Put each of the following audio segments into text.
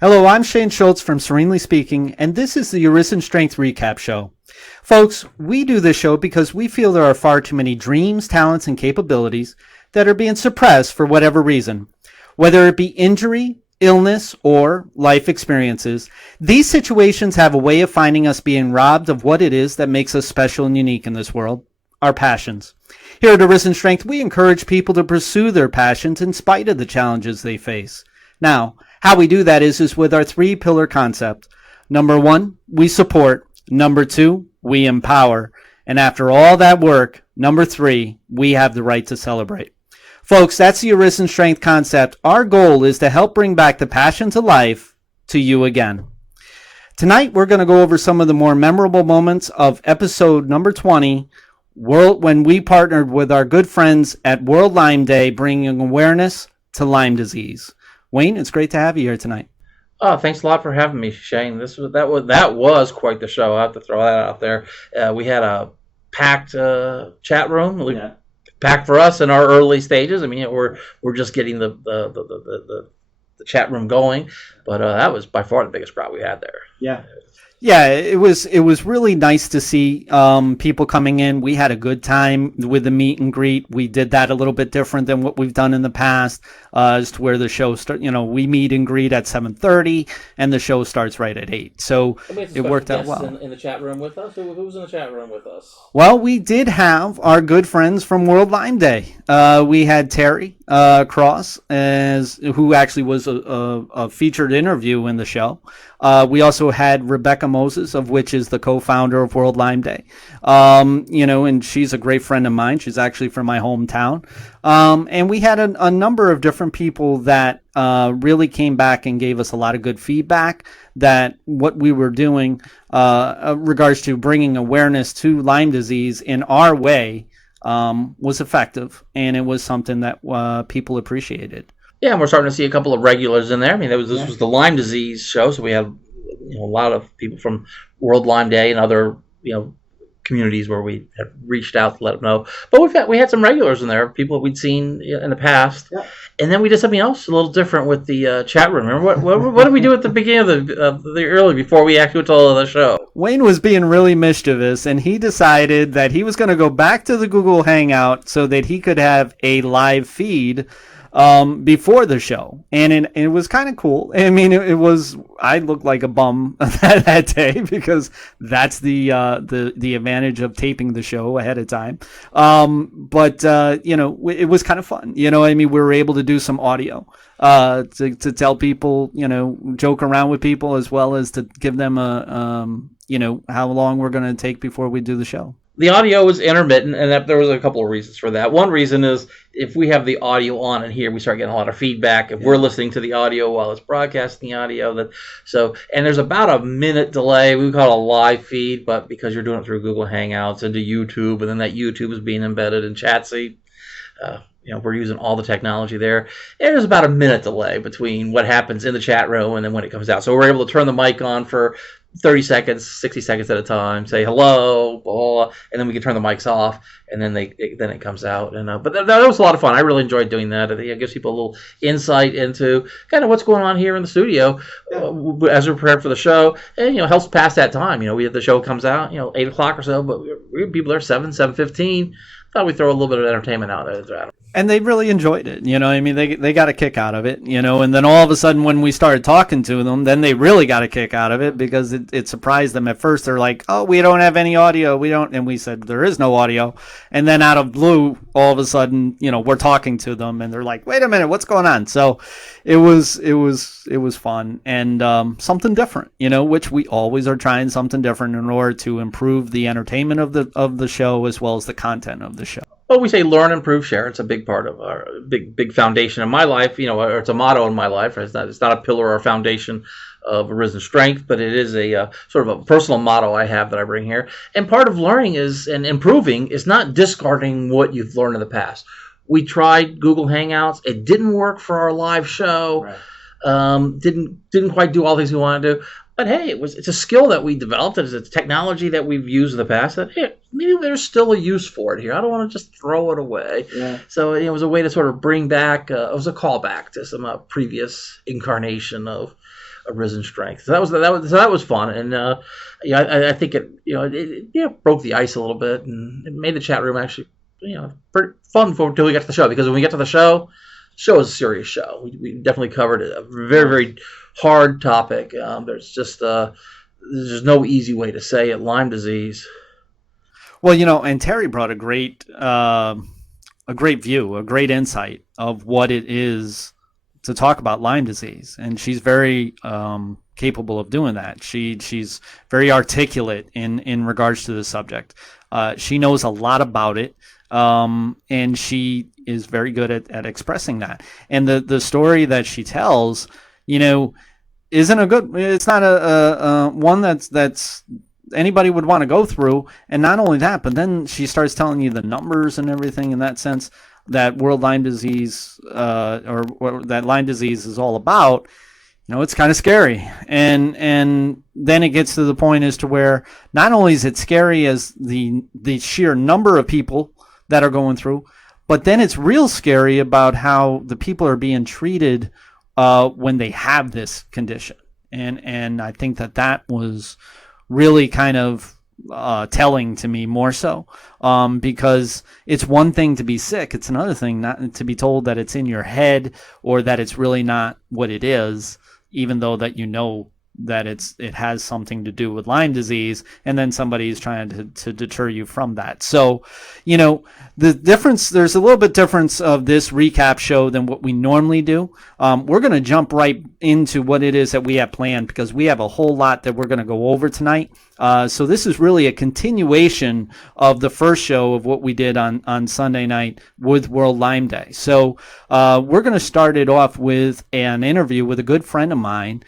Hello, I'm Shane Schultz from Serenely Speaking, and this is the Arisen Strength Recap Show. Folks, we do this show because we feel there are far too many dreams, talents, and capabilities that are being suppressed for whatever reason. Whether it be injury, illness, or life experiences, these situations have a way of finding us being robbed of what it is that makes us special and unique in this world, our passions. Here at Arisen Strength, we encourage people to pursue their passions in spite of the challenges they face. Now, how we do that is with our 3-pillar concept. Number 1, we support. Number 2, we empower. And after all that work, number 3, we have the right to celebrate. Folks, that's the Arisen Strength concept. Our goal is to help bring back the passion to life to you again. Tonight, we're going to go over some of the more memorable moments of episode number 20, when we partnered with our good friends at World Lyme Day, bringing awareness to Lyme disease. Wayne, it's great to have you here tonight. Oh, thanks a lot for having me, Shane. That was quite the show. I have to throw that out there. We had a packed chat room, packed for us in our early stages. I mean, we're just getting the chat room going, but that was by far the biggest crowd we had there. Yeah, it was really nice to see people coming in. We had a good time with the meet and greet. We did that a little bit different than what we've done in the past, as to where the show starts. You know, we meet and greet at 7:30, and the show starts right at 8. So it worked out well. In the chat room with us? Who was in the chat room with us? Well, we did have our good friends from World Lyme Day. We had Terry Cross, who actually was a featured interview in the show. We also had Rebecca Moses, of which is the co-founder of World Lyme Day. And she's a great friend of mine. She's actually from my hometown. And we had a number of different people that really came back and gave us a lot of good feedback that what we were doing regards to bringing awareness to Lyme disease in our way was effective, and it was something that people appreciated. Yeah, and we're starting to see a couple of regulars in there. I mean, this was the Lyme disease show, so we have a lot of people from World Lyme Day and other communities where we have reached out to let them know. But we had some regulars in there, people we'd seen in the past, and then we did something else a little different with the chat room. Remember what did we do at the beginning of the early before we actually went to the show? Wayne was being really mischievous, and he decided that he was going to go back to the Google Hangout so that he could have a live feed before the show, and it was kind of cool. I mean, I looked like a bum that day because that's the advantage of taping the show ahead of time. But it was kind of fun. I mean, we were able to do some audio to tell people, joke around with people, as well as to give them how long we're going to take before we do the show. The audio was intermittent, and there was a couple of reasons for that. One reason is if we have the audio on in here, we start getting a lot of feedback. If we're listening to the audio while it's broadcasting the audio, and there's about a minute delay. We call it a live feed, but because you're doing it through Google Hangouts into YouTube, and then that YouTube is being embedded in Chatseat, we're using all the technology there. And there's about a minute delay between what happens in the chat room and then when it comes out. So we're able to turn the mic on for 30 seconds, 60 seconds at a time, say hello, blah, and then we can turn the mics off, and then it comes out. And but that was a lot of fun. I really enjoyed doing that. I think it gives people a little insight into kind of what's going on here in the studio as we're prepared for the show, and helps pass that time. The show comes out 8 o'clock or so, but we have people there 7:15. Thought we'd throw a little bit of entertainment out there. And they really enjoyed it. I mean, they got a kick out of it, and then all of a sudden when we started talking to them, then they really got a kick out of it because it surprised them. At first, they're like, oh, we don't have any audio. We don't. And we said, there is no audio. And then out of blue, all of a sudden, we're talking to them and they're like, wait a minute, what's going on? So it was fun and something different, which we always are trying something different in order to improve the entertainment of the show as well as the content of the show. Well, we say learn, improve, share. It's a big part of our big foundation in my life, or it's a motto in my life. It's not a pillar or foundation of Arisen Strength, but it is a sort of a personal motto I have that I bring here. And part of learning and improving is not discarding what you've learned in the past. We tried Google Hangouts. It didn't work for our live show. Right. Didn't quite do all the things we wanted to do. But hey, it's a skill that we developed. It's a technology that we've used in the past. That hey, maybe there's still a use for it here. I don't want to just throw it away. Yeah. So it was a way to sort of bring back. It was a callback to some previous incarnation of Arisen Strength. So that was fun, and I think it broke the ice a little bit, and it made the chat room actually pretty fun until we got to the show. Because when we get to the show is a serious show. We definitely covered a very, very hard topic. There's no easy way to say it. Lyme disease. Well, and Terry brought a great view, a great insight of what it is to talk about Lyme disease, and she's very capable of doing that. She's very articulate in regards to the subject. She knows a lot about it. And she is very good at expressing that. And the story that she tells, isn't it's not a one that's anybody would want to go through. And not only that, but then she starts telling you the numbers and everything in that sense that World Lyme Disease, or that Lyme disease is all about. It's kind of scary. And then it gets to the point as to where not only is it scary as the sheer number of people that are going through, but then it's real scary about how the people are being treated when they have this condition. And I think that was really kind of telling to me more so, because it's one thing to be sick. It's another thing not to be told that it's in your head or that it's really not what it is, even though that that it has something to do with Lyme disease, and then somebody is trying to deter you from that. So, the difference, there's a little bit difference of this recap show than what we normally do. We're going to jump right into what it is that we have planned, because we have a whole lot that we're going to go over tonight. So this is really a continuation of the first show of what we did on Sunday night with World Lyme Day. So we're going to start it off with an interview with a good friend of mine,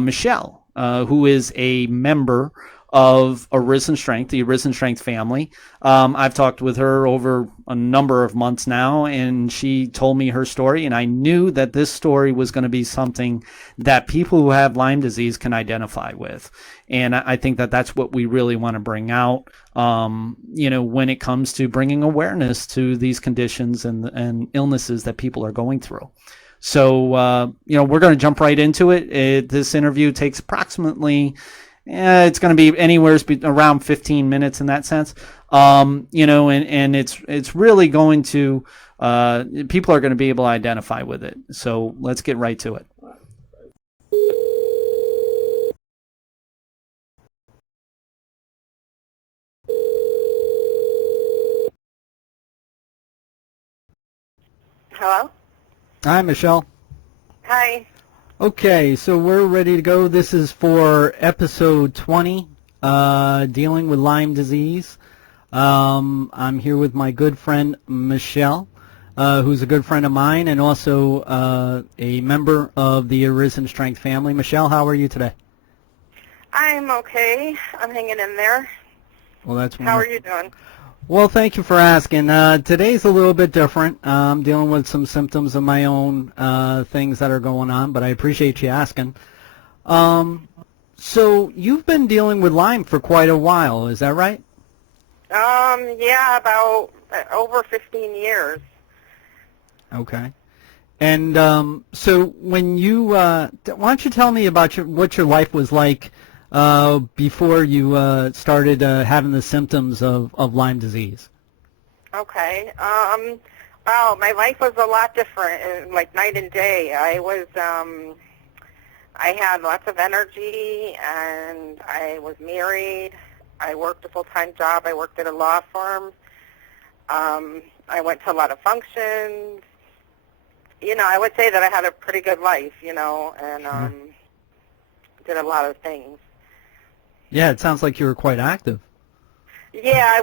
Michelle, who is a member of Arisen Strength, the Arisen Strength family. I've talked with her over a number of months now, and she told me her story, and I knew that this story was going to be something that people who have Lyme disease can identify with. And I think that that's what we really want to bring out, when it comes to bringing awareness to these conditions and illnesses that people are going through. So, we're going to jump right into it. This interview takes approximately, it's going to be anywhere around 15 minutes in that sense. And it's really going to, people are going to be able to identify with it. So let's get right to it. Hello? Hi, Michelle. Hi. Okay, so we're ready to go. This is for episode 20, dealing with Lyme disease. I'm here with my good friend Michelle, who's a good friend of mine and also a member of the Arisen Strength family. Michelle, how are you today? I'm okay. I'm hanging in there. Well, that's wonderful. How are you doing? Well, thank you for asking. Today's a little bit different. I'm dealing with some symptoms of my own, things that are going on, but I appreciate you asking. So you've been dealing with Lyme for quite a while, is that right? Yeah, about over 15 years. Okay. And so when you, why don't you tell me about what your life was like before you started having the symptoms of Lyme disease? Okay. Well, my life was a lot different, like night and day. I had lots of energy, and I was married. I worked a full-time job. I worked at a law firm. I went to a lot of functions. I would say that I had a pretty good life, and did a lot of things. Yeah, it sounds like you were quite active. Yeah, I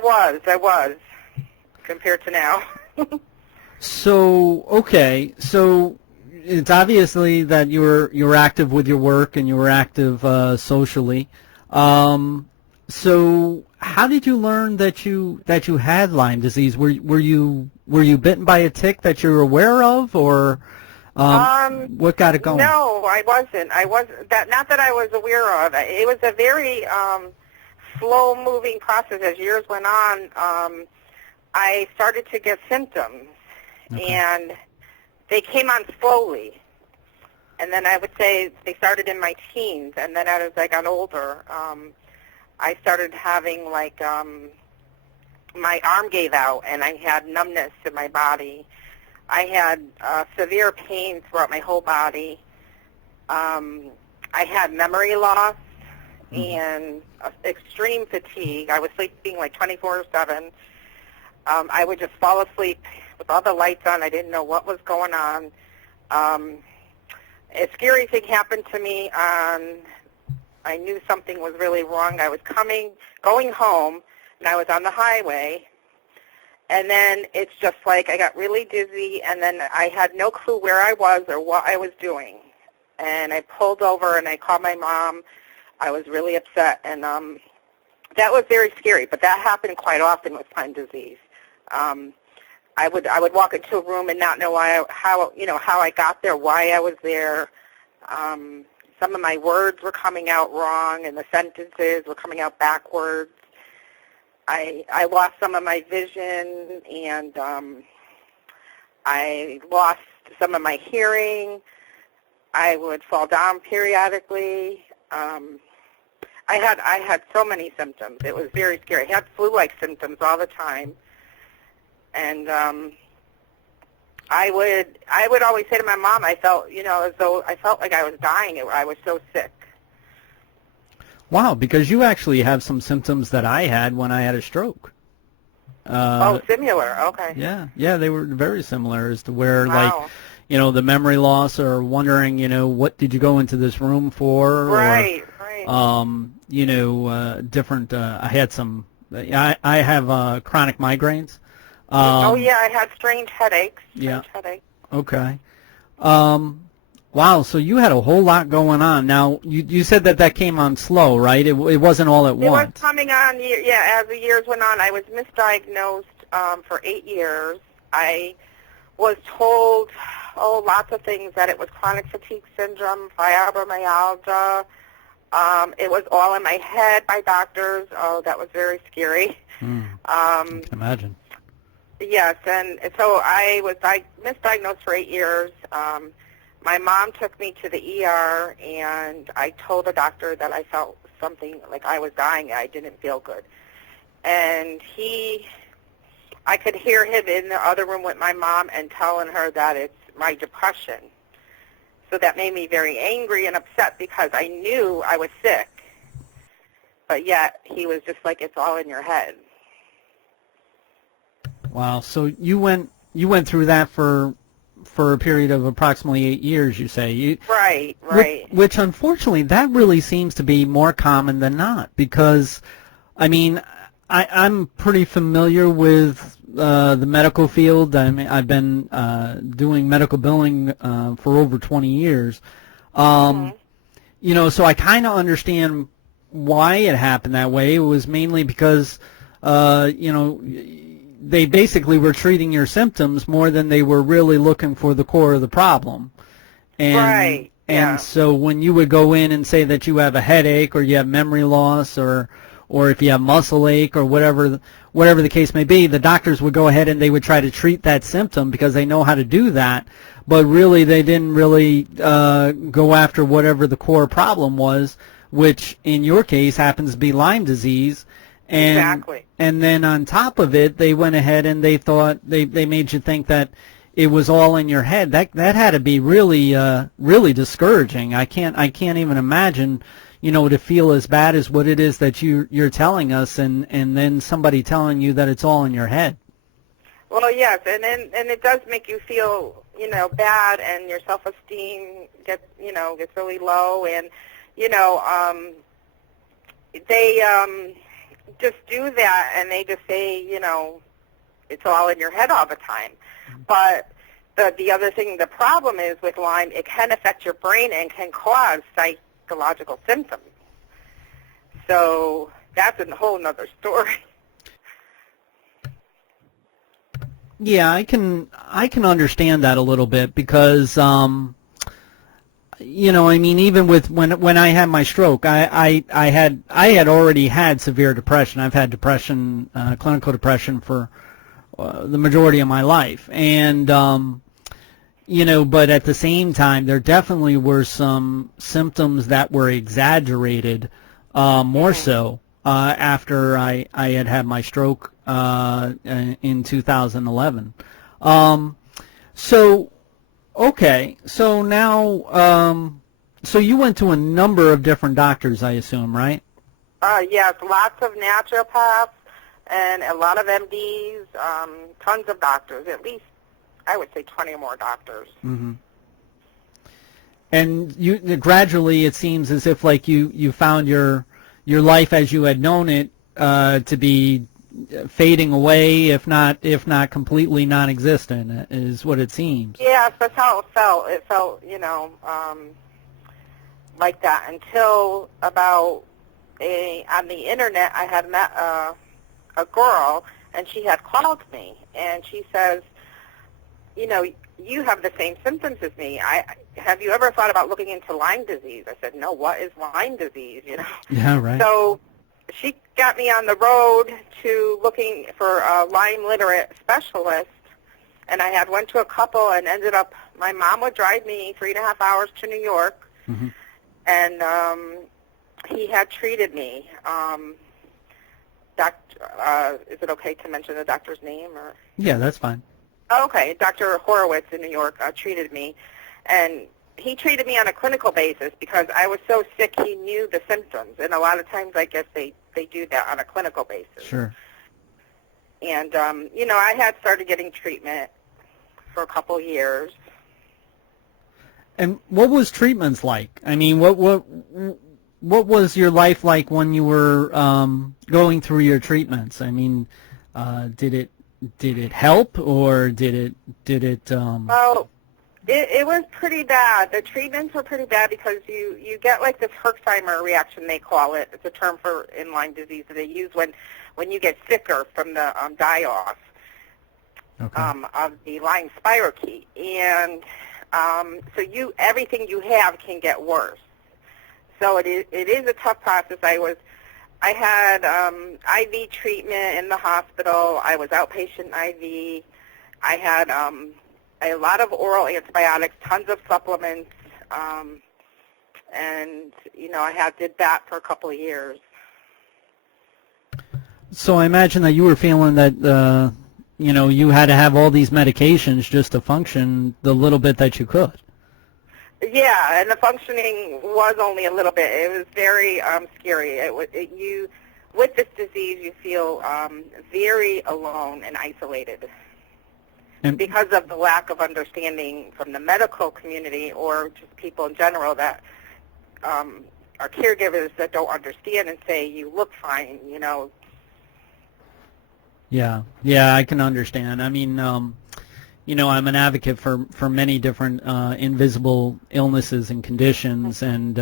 was, compared to now. So, okay, so it's obviously that you were active with your work and you were active socially. So, how did you learn that you had Lyme disease? Were you bitten by a tick that you're aware of, or What got it going? No, I wasn't. Not that I was aware of. It was a very slow-moving process. As years went on, I started to get symptoms, and they came on slowly. And then I would say they started in my teens, and then as I got older, I started having my arm gave out, and I had numbness in my body. I had severe pain throughout my whole body. I had memory loss and extreme fatigue. I was sleeping like 24/7. I would just fall asleep with all the lights on. I didn't know what was going on. A scary thing happened to me. I knew something was really wrong. I was going home, and I was on the highway. And then it's just like I got really dizzy, and then I had no clue where I was or what I was doing. And I pulled over, and I called my mom. I was really upset, and that was very scary. But that happened quite often with Lyme disease. I would walk into a room and not know how I got there, why I was there. Some of my words were coming out wrong, and the sentences were coming out backwards. I lost some of my vision, and I lost some of my hearing. I would fall down periodically. I had so many symptoms. It was very scary. I had flu-like symptoms all the time, and I would always say to my mom, I felt as though I felt like I was dying. I was so sick. Wow, because you actually have some symptoms that I had when I had a stroke. Similar. Okay. Yeah, they were very similar as to where, wow. the memory loss, or wondering, what did you go into this room for? Right. Different. I had some. I have chronic migraines. I had strange headaches. Headaches. Okay. Wow, so you had a whole lot going on. Now, you said that came on slow, right? It wasn't all at once. It was coming on, as the years went on. I was misdiagnosed for 8 years. I was told, lots of things, that it was chronic fatigue syndrome, fibromyalgia. It was all in my head by doctors. Oh, that was very scary. I can imagine. Yes, and so I was misdiagnosed for 8 years. My mom took me to the ER, and I told the doctor that I felt something like I was dying. I didn't feel good. And I could hear him in the other room with my mom and telling her that it's my depression. So that made me very angry and upset because I knew I was sick. But yet he was just like, it's all in your head. Wow. So you went through that for a period of approximately 8 years, you say. Right. Which unfortunately, that really seems to be more common than not, because, I'm pretty familiar with the medical field. I've been doing medical billing for over 20 years. So I kind of understand why it happened that way. It was mainly because, they basically were treating your symptoms more than they were really looking for the core of the problem. And, And so when you would go in and say that you have a headache, or you have memory loss, or if you have muscle ache, or whatever the case may be, the doctors would go ahead and they would try to treat that symptom because they know how to do that. But really, they didn't really go after whatever the core problem was, which in your case happens to be Lyme disease. And, exactly. And then on top of it, they went ahead and they thought they made you think that it was all in your head. That had to be really really discouraging. I can't even imagine, to feel as bad as what it is that you're telling us, and then somebody telling you that it's all in your head. Well, yes, and it does make you feel bad, and your self-esteem gets really low, and they just do that, and they just say, it's all in your head all the time. But the other thing, the problem is with Lyme, it can affect your brain and can cause psychological symptoms. So that's a whole nother story. Yeah, I can understand that a little bit because I mean, even with when I had my stroke, I had already had severe depression. I've had depression, clinical depression for the majority of my life, and but at the same time, there definitely were some symptoms that were exaggerated, more so after I had my stroke in 2011. So. Okay, so now, so you went to a number of different doctors, I assume, right? Yes, lots of naturopaths and a lot of MDs, tons of doctors, at least, I would say 20 or more doctors. Mm-hmm. And you gradually, it seems as if like you found your life as you had known it to be fading away, if not completely non-existent, is what it seems. Yeah, that's how it felt. It felt, like that until about on the internet, I had met a girl, and she had called me, and she says, you have the same symptoms as me. Have you ever thought about looking into Lyme disease? I said, no, what is Lyme disease, Yeah, right. So she got me on the road to looking for a Lyme literate specialist, and I went to a couple and ended up, my mom would drive me 3.5 hours to New York, Mm-hmm. and he had treated me. Is it okay to mention the doctor's name? Or? Yeah, that's fine. Okay, Dr. Horowitz in New York treated me, and he treated me on a clinical basis because I was so sick he knew the symptoms, and a lot of times I guess they do that on a clinical basis. Sure. And, I had started getting treatment for a couple years. And what was treatments like? I mean, what was your life like when you were going through your treatments? I mean, did it help, or did it? Well, it was pretty bad. The treatments were pretty bad because you get like this Herxheimer reaction, they call it. It's a term for in Lyme disease that they use when you get sicker from the die-off of the Lyme spirochete. And so everything you have can get worse. So it is a tough process. I had IV treatment in the hospital. I was outpatient IV. I had a lot of oral antibiotics, tons of supplements, and I did that for a couple of years. So I imagine that you were feeling that you had to have all these medications just to function the little bit that you could. Yeah, and the functioning was only a little bit. It was very scary. With this disease, you feel very alone and isolated. And because of the lack of understanding from the medical community or just people in general that are caregivers that don't understand and say, you look fine, Yeah, I can understand. I mean, I'm an advocate for many different invisible illnesses and conditions, and,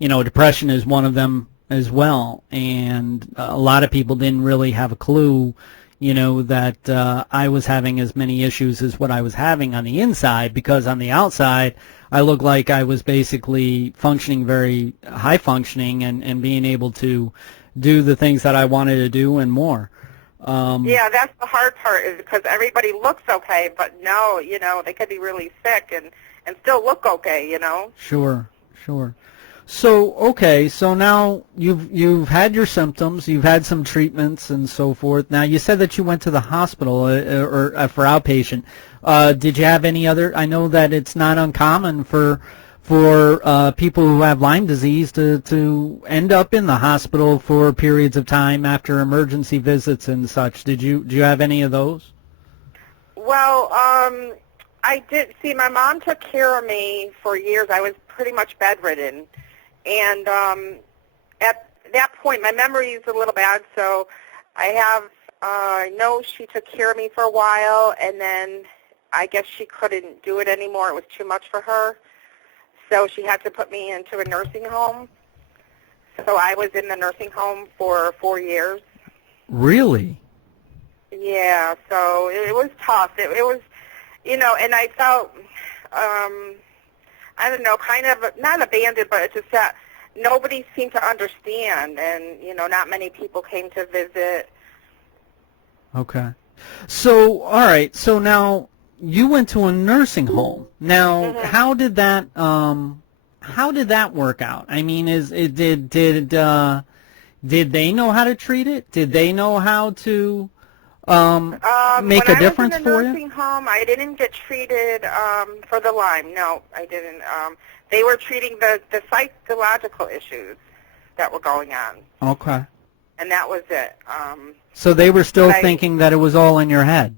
depression is one of them as well. And a lot of people didn't really have a clue that I was having as many issues as what I was having on the inside, because on the outside, I looked like I was basically functioning very high functioning and being able to do the things that I wanted to do and more. Yeah, that's the hard part, is because everybody looks okay, but no, they could be really sick and still look okay, Sure. So now you've had your symptoms, you've had some treatments and so forth. Now you said that you went to the hospital or for outpatient. Did you have any other? I know that it's not uncommon for people who have Lyme disease to end up in the hospital for periods of time after emergency visits and such. Do you have any of those? Well, I did. See, my mom took care of me for years. I was pretty much bedridden. And at that point, my memory is a little bad, so I know she took care of me for a while, and then I guess she couldn't do it anymore. It was too much for her, so she had to put me into a nursing home. So I was in the nursing home for 4 years. Really? Yeah, so it was tough. It was, and I felt, I don't know, kind of not abandoned, but it's just that nobody seemed to understand, and not many people came to visit. Okay. So, all right. So now you went to a nursing home. Now, how did that work out? I mean, did they know how to treat it? Did they know how to make a difference for you? When I was in the nursing home, I didn't get treated for the Lyme. No, I didn't. They were treating the psychological issues that were going on. Okay. And that was it. So they were still thinking that it was all in your head?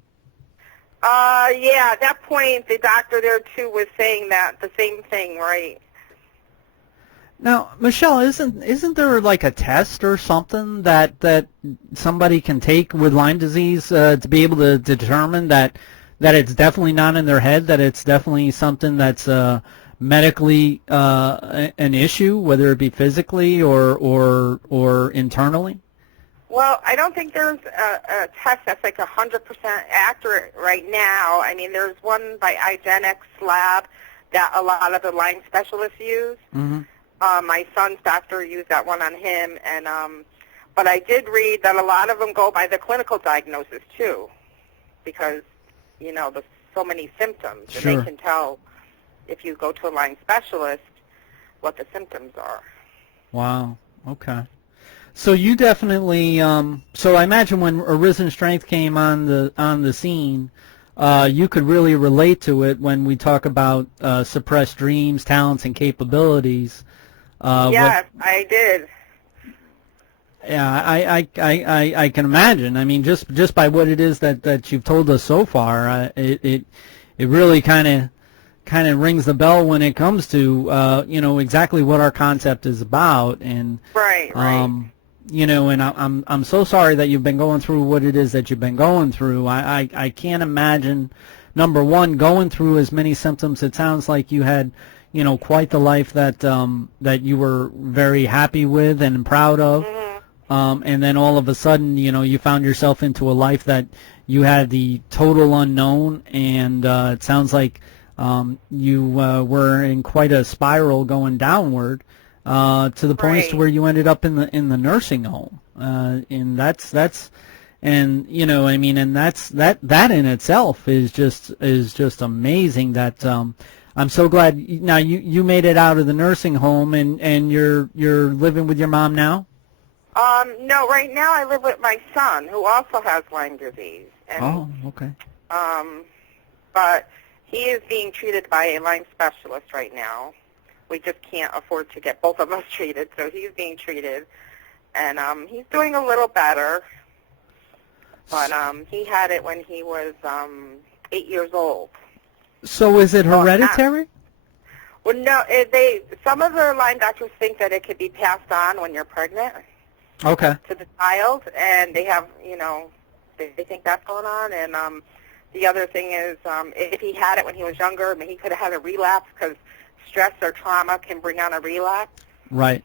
Yeah, at that point, the doctor there, too, was saying the same thing, right? Now, Michelle, isn't there like a test or something that somebody can take with Lyme disease to be able to determine that it's definitely not in their head, that it's definitely something that's medically an issue, whether it be physically or internally? Well, I don't think there's a test that's like 100% accurate right now. I mean, there's one by iGenix Lab that a lot of the Lyme specialists use. Mm-hmm. My son's doctor used that one on him, and but I did read that a lot of them go by the clinical diagnosis too, because there's so many symptoms, Sure. and they can tell if you go to a Lyme specialist what the symptoms are. Wow. Okay. So you definitely. So I imagine when Arisen Strength came on the scene, you could really relate to it when we talk about suppressed dreams, talents, and capabilities. Yes, I did. Yeah, I can imagine. I mean, just by what it is that you've told us so far, it really kind of rings the bell when it comes to exactly what our concept is about. And right. And I'm so sorry that you've been going through what it is that you've been going through. I can't imagine, number one, going through as many symptoms. It sounds like you had, quite the life that you were very happy with and proud of. Mm-hmm. And then all of a sudden, you found yourself into a life that you had the total unknown, and it sounds like you were in quite a spiral going downward. To the points to where you ended up in the nursing home, and that's and and that in itself is just amazing. That I'm so glad now you made it out of the nursing home, and you're living with your mom now. No, right now I live with my son, who also has Lyme disease. And, oh, okay. But he is being treated by a Lyme specialist right now. We just can't afford to get both of us treated, so he's being treated, and he's doing a little better. But he had it when he was 8 years old. So is it hereditary? Well, no. Some of the Lyme doctors think that it could be passed on when you're pregnant. Okay. To the child, and they have, they think that's going on. And the other thing is, if he had it when he was younger, he could have had a relapse because stress or trauma can bring on a relapse. Right.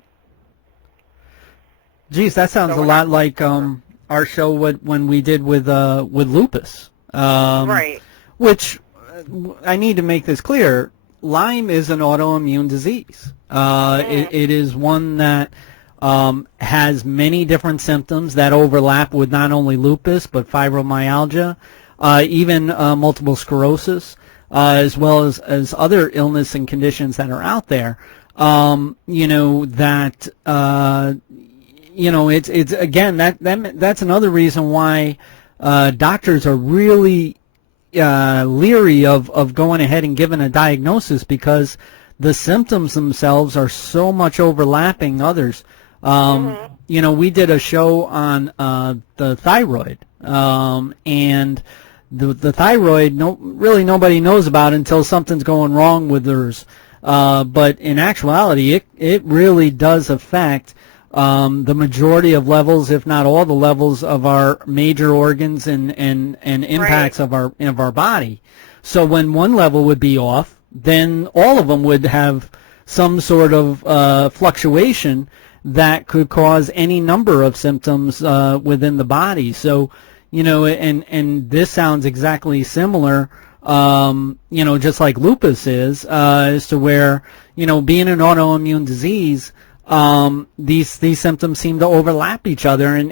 Geez, that sounds a lot like our show when we did with lupus. Right. Which I need to make this clear. Lyme is an autoimmune disease. It is one that has many different symptoms that overlap with not only lupus but fibromyalgia, even multiple sclerosis. As well as other illness and conditions that are out there, it's again that's another reason why doctors are really leery of going ahead and giving a diagnosis, because the symptoms themselves are so much overlapping others. We did a show on the thyroid, and the thyroid, nobody knows about until something's going wrong with theirs. But in actuality, it really does affect the majority of levels, if not all the levels of our major organs and impacts of our body. So when one level would be off, then all of them would have some sort of fluctuation that could cause any number of symptoms within the body. So and this sounds exactly similar, just like lupus is, as to where, being an autoimmune disease, these symptoms seem to overlap each other, and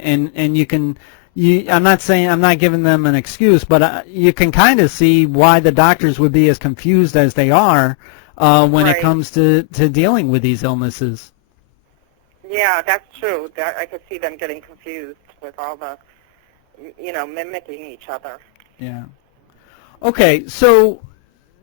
I'm not giving them an excuse, but you can kind of see why the doctors would be as confused as they are when it comes to dealing with these illnesses. Yeah, that's true. I could see them getting confused with all the, mimicking each other. Yeah. Okay, so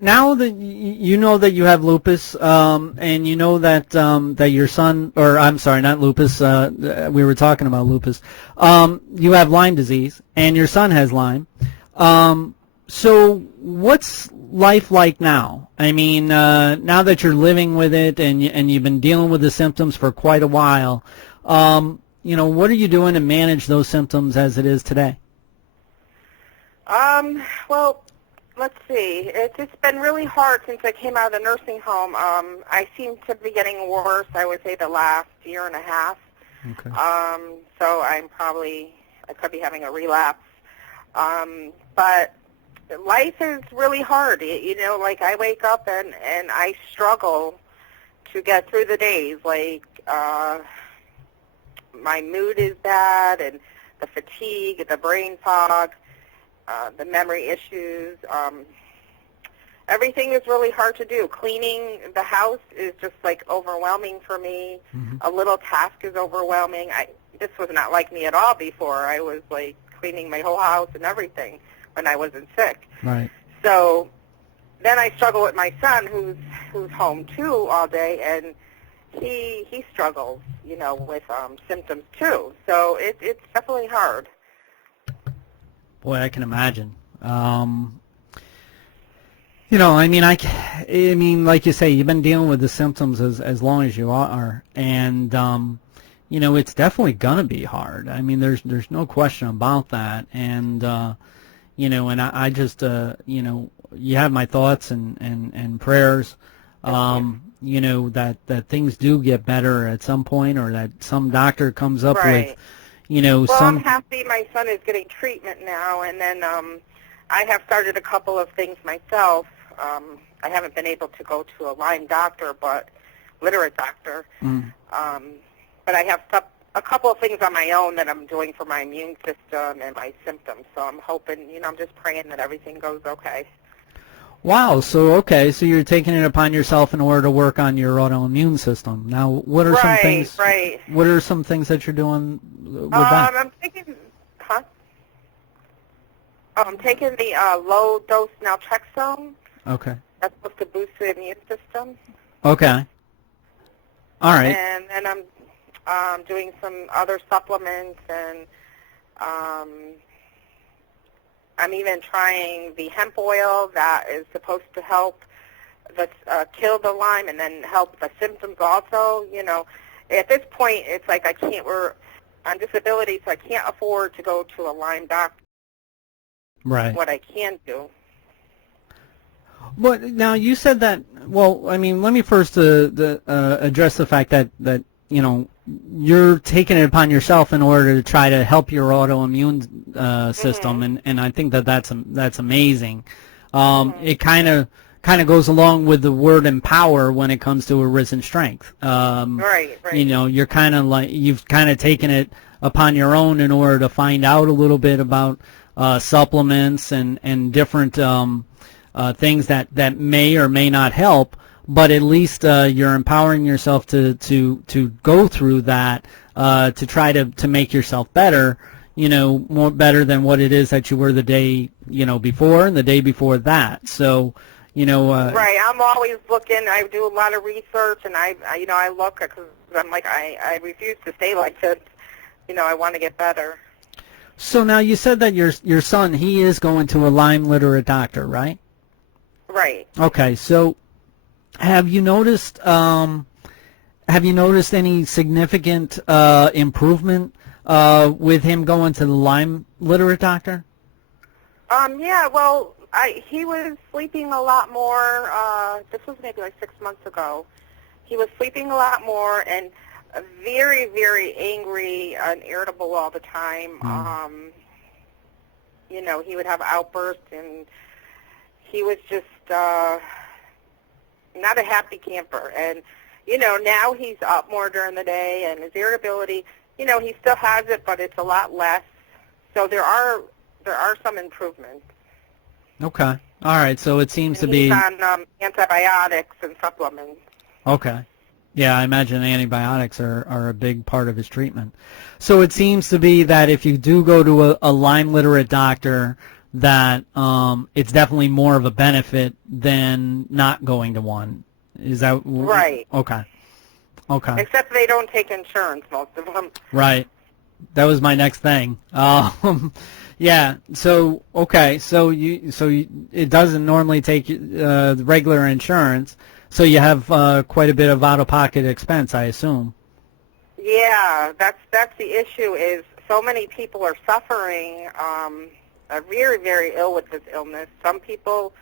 now that you know that you have lupus, and you know that that your son, or I'm sorry, not lupus. We were talking about lupus. You have Lyme disease, and your son has Lyme. So what's life like now? I mean, now that you're living with it, and you've been dealing with the symptoms for quite a while, what are you doing to manage those symptoms as it is today? Well, let's see. It's been really hard since I came out of the nursing home. I seem to be getting worse, I would say, the last year and a half. Okay. So I could be having a relapse. But life is really hard. Like I wake up and I struggle to get through the days. Like my mood is bad, and the fatigue, the brain fog, the memory issues. Everything is really hard to do. Cleaning the house is just like overwhelming for me. Mm-hmm. A little task is overwhelming. This was not like me at all before. I was like cleaning my whole house and everything when I wasn't sick. Right. So then I struggle with my son, who's home too all day, and he struggles, with symptoms too. So it's definitely hard. Boy, I can imagine. I mean, like you say, you've been dealing with the symptoms as long as you are, and it's definitely gonna be hard. I mean, there's no question about that, and and I just you have my thoughts and prayers. That things do get better at some point, or that some doctor comes up with, Well, some. I'm happy my son is getting treatment now, and then I have started a couple of things myself. I haven't been able to go to a Lyme doctor, but literate doctor. But I have a couple of things on my own that I'm doing for my immune system and my symptoms. So I'm hoping, I'm just praying that everything goes okay. Wow. So you're taking it upon yourself in order to work on your autoimmune system. Now, what are some things? Right. What are some things that you're doing with that? I'm taking. I'm taking the low dose naltrexone. Okay. That's supposed to boost the immune system. Okay. All right. And then I'm doing some other supplements, and I'm even trying the hemp oil that is supposed to help kill the Lyme and then help the symptoms also. At this point, it's like we're on disability, so I can't afford to go to a Lyme doctor. Right. What I can do. But now you said that. Well, I mean, let me first address the fact that you're taking it upon yourself in order to try to help your autoimmune system, and I think that's amazing. It kind of goes along with the word empower when it comes to Arisen Strength. Right. You're kind of like you've kind of taken it upon your own in order to find out a little bit about supplements and different things that may or may not help. But at least you're empowering yourself to go through that to try to make yourself better, more better than what it is that you were the day before and the day before that. So, right. I'm always looking. I do a lot of research, and I look because I'm like I refuse to stay like this. I want to get better. So now you said that your son, he is going to a Lyme literate doctor, right? Right. Okay. So have you noticed any significant improvement with him going to the Lyme literate doctor? Yeah. Well, he was sleeping a lot more. This was maybe like 6 months ago. He was sleeping a lot more and very, very angry and irritable all the time. he would have outbursts, and he was just not a happy camper. And, now he's up more during the day, and his irritability, he still has it, but it's a lot less. So there are some improvements. Okay. All right. So it seems to be he's on antibiotics and supplements. Okay. Yeah, I imagine antibiotics are a big part of his treatment. So it seems to be that if you do go to a Lyme literate doctor, that it's definitely more of a benefit than not going to one. Is that right? Okay. Okay. Except they don't take insurance, most of them. Right. That was my next thing. Yeah. So okay. So it doesn't normally take the regular insurance. So you have quite a bit of out-of-pocket expense, I assume. Yeah, that's the issue. Is so many people are suffering, are very, very ill with this illness. Some people,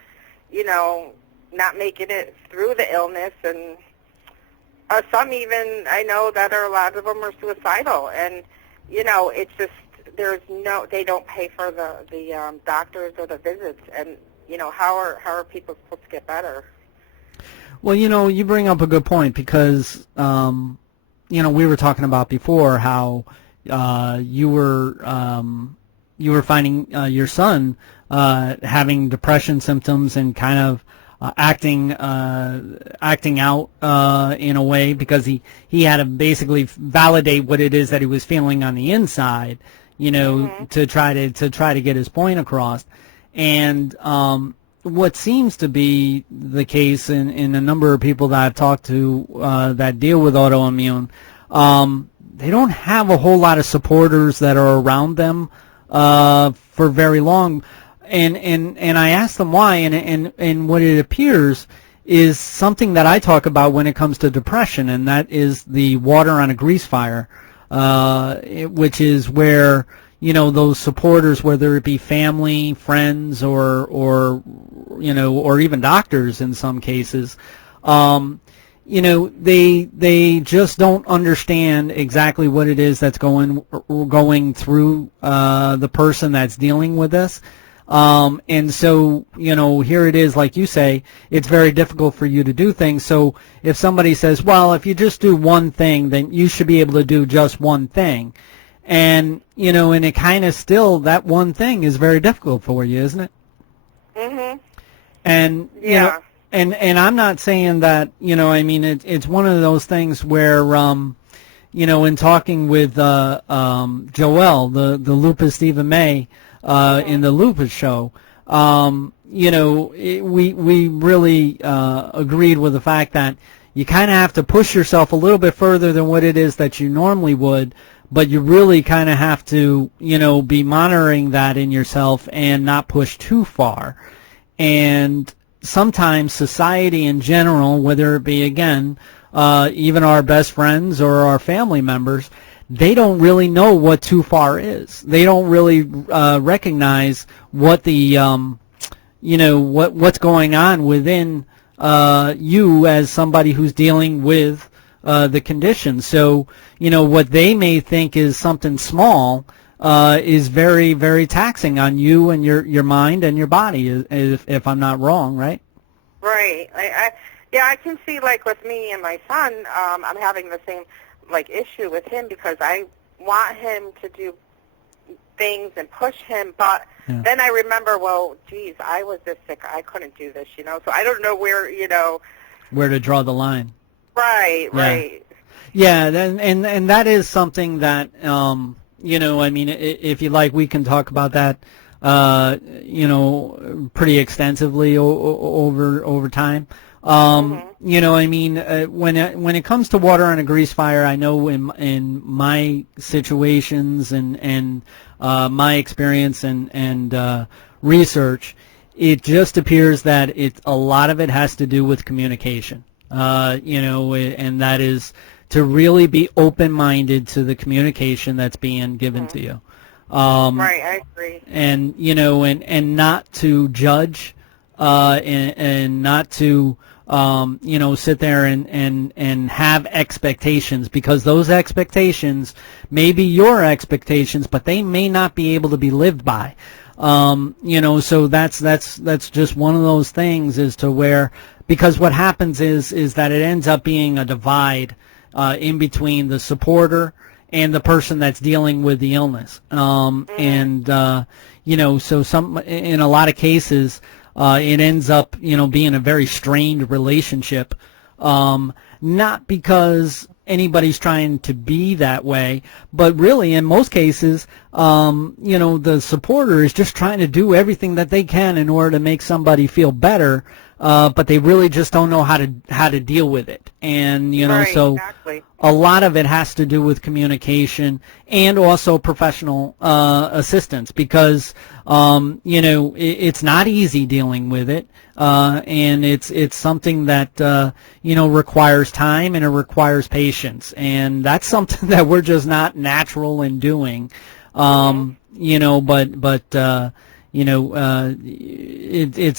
not making it through the illness, and some even I know that a lot of them are suicidal. And it's just they don't pay for the doctors or the visits. And how are people supposed to get better? Well, you bring up a good point because, we were talking about before how you were finding your son having depression symptoms and kind of acting out in a way because he had to basically validate what it is that he was feeling on the inside, to try to get his point across. And what seems to be the case in a number of people that I've talked to that deal with autoimmune, they don't have a whole lot of supporters that are around them for very long. And I asked them why, and what it appears is something that I talk about when it comes to depression, and that is the water on a grease fire, which is where those supporters, whether it be family, friends, or even doctors in some cases, they just don't understand exactly what it is that's going through the person that's dealing with this. And so, here it is, like you say, it's very difficult for you to do things. So if somebody says, well, if you just do one thing, then you should be able to do just one thing. And, and it kind of still, that one thing is very difficult for you, isn't it? Mm-hmm. And, and I'm not saying that, it's one of those things where, in talking with Joelle, the Lupus Stephen May, in the Lupus Show, we really agreed with the fact that you kind of have to push yourself a little bit further than what it is that you normally would, but you really kind of have to, be monitoring that in yourself and not push too far. And sometimes society in general, whether it be, again, even our best friends or our family members, they don't really know what too far is. They don't really recognize what the, what's going on within you as somebody who's dealing with the condition. So, what they may think is something small is very, very taxing on you and your mind and your body, if I'm not wrong, right? Right. I can see, like, with me and my son, I'm having the same, issue with him because I want him to do things and push him, but then I remember, well, geez, I was this sick, I couldn't do this, So I don't know where, where to draw the line. Right. Yeah, and that is something that, if you like, we can talk about that, pretty extensively over time. When it comes to water on a grease fire, I know in my situations and my experience and research, it just appears that a lot of it has to do with communication. And that is to really be open-minded to the communication that's being given to you. Right, I agree. And and not to judge, and not to sit there and have expectations, because those expectations may be your expectations, but they may not be able to be lived by. So that's just one of those things as to where, because what happens is that it ends up being a divide in between the supporter and the person that's dealing with the illness. So in a lot of cases, it ends up, being a very strained relationship, not because anybody's trying to be that way, but really in most cases, the supporter is just trying to do everything that they can in order to make somebody feel better, but they really just don't know how to deal with it. And, Exactly. A lot of it has to do with communication and also professional assistance, because it's not easy dealing with it, and it's something that requires time, and it requires patience, and that's something that we're just not natural in doing. It's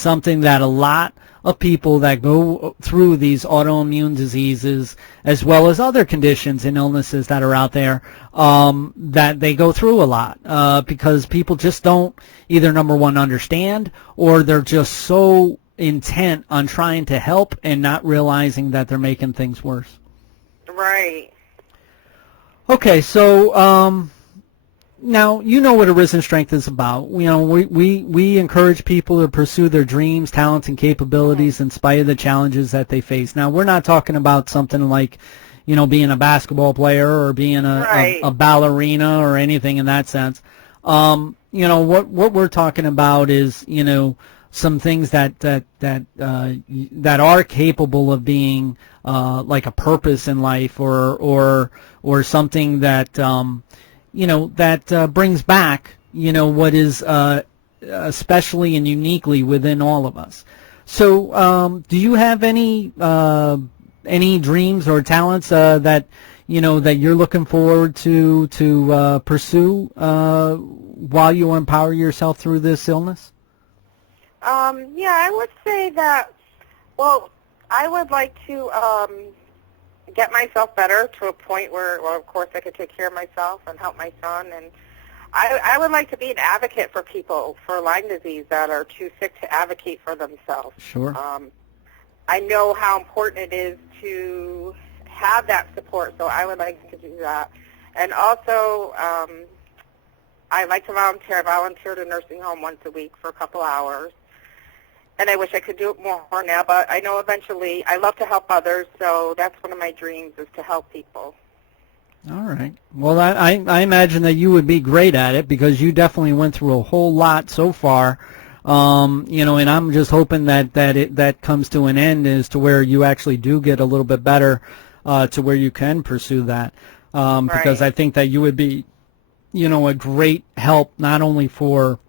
something that a lot of people that go through these autoimmune diseases, as well as other conditions and illnesses that are out there, that they go through a lot, because people just don't either, number one, understand, or they're just so intent on trying to help and not realizing that they're making things worse. Right. Okay, so now you know what Arisen Strength is about. We encourage people to pursue their dreams, talents, and capabilities in spite of the challenges that they face. Now, we're not talking about something like, being a basketball player or being a ballerina or anything in that sense. What we're talking about is, some things that are capable of being like a purpose in life, or something that that brings back what is especially and uniquely within all of us. So, do you have any dreams or talents that that you're looking forward to pursue while you empower yourself through this illness? I would say that, I would like to get myself better to a point where, of course, I could take care of myself and help my son. And I would like to be an advocate for people for Lyme disease that are too sick to advocate for themselves. Sure. I know how important it is to have that support, so I would like to do that. And also, I like to volunteer. I volunteer at a nursing home once a week for a couple hours. And I wish I could do it more now, but I know eventually I love to help others, so that's one of my dreams, is to help people. All right. Well, I imagine that you would be great at it, because you definitely went through a whole lot so far. And I'm just hoping that comes to an end, as to where you actually do get a little bit better, to where you can pursue that. Because I think that you would be, a great help, not only for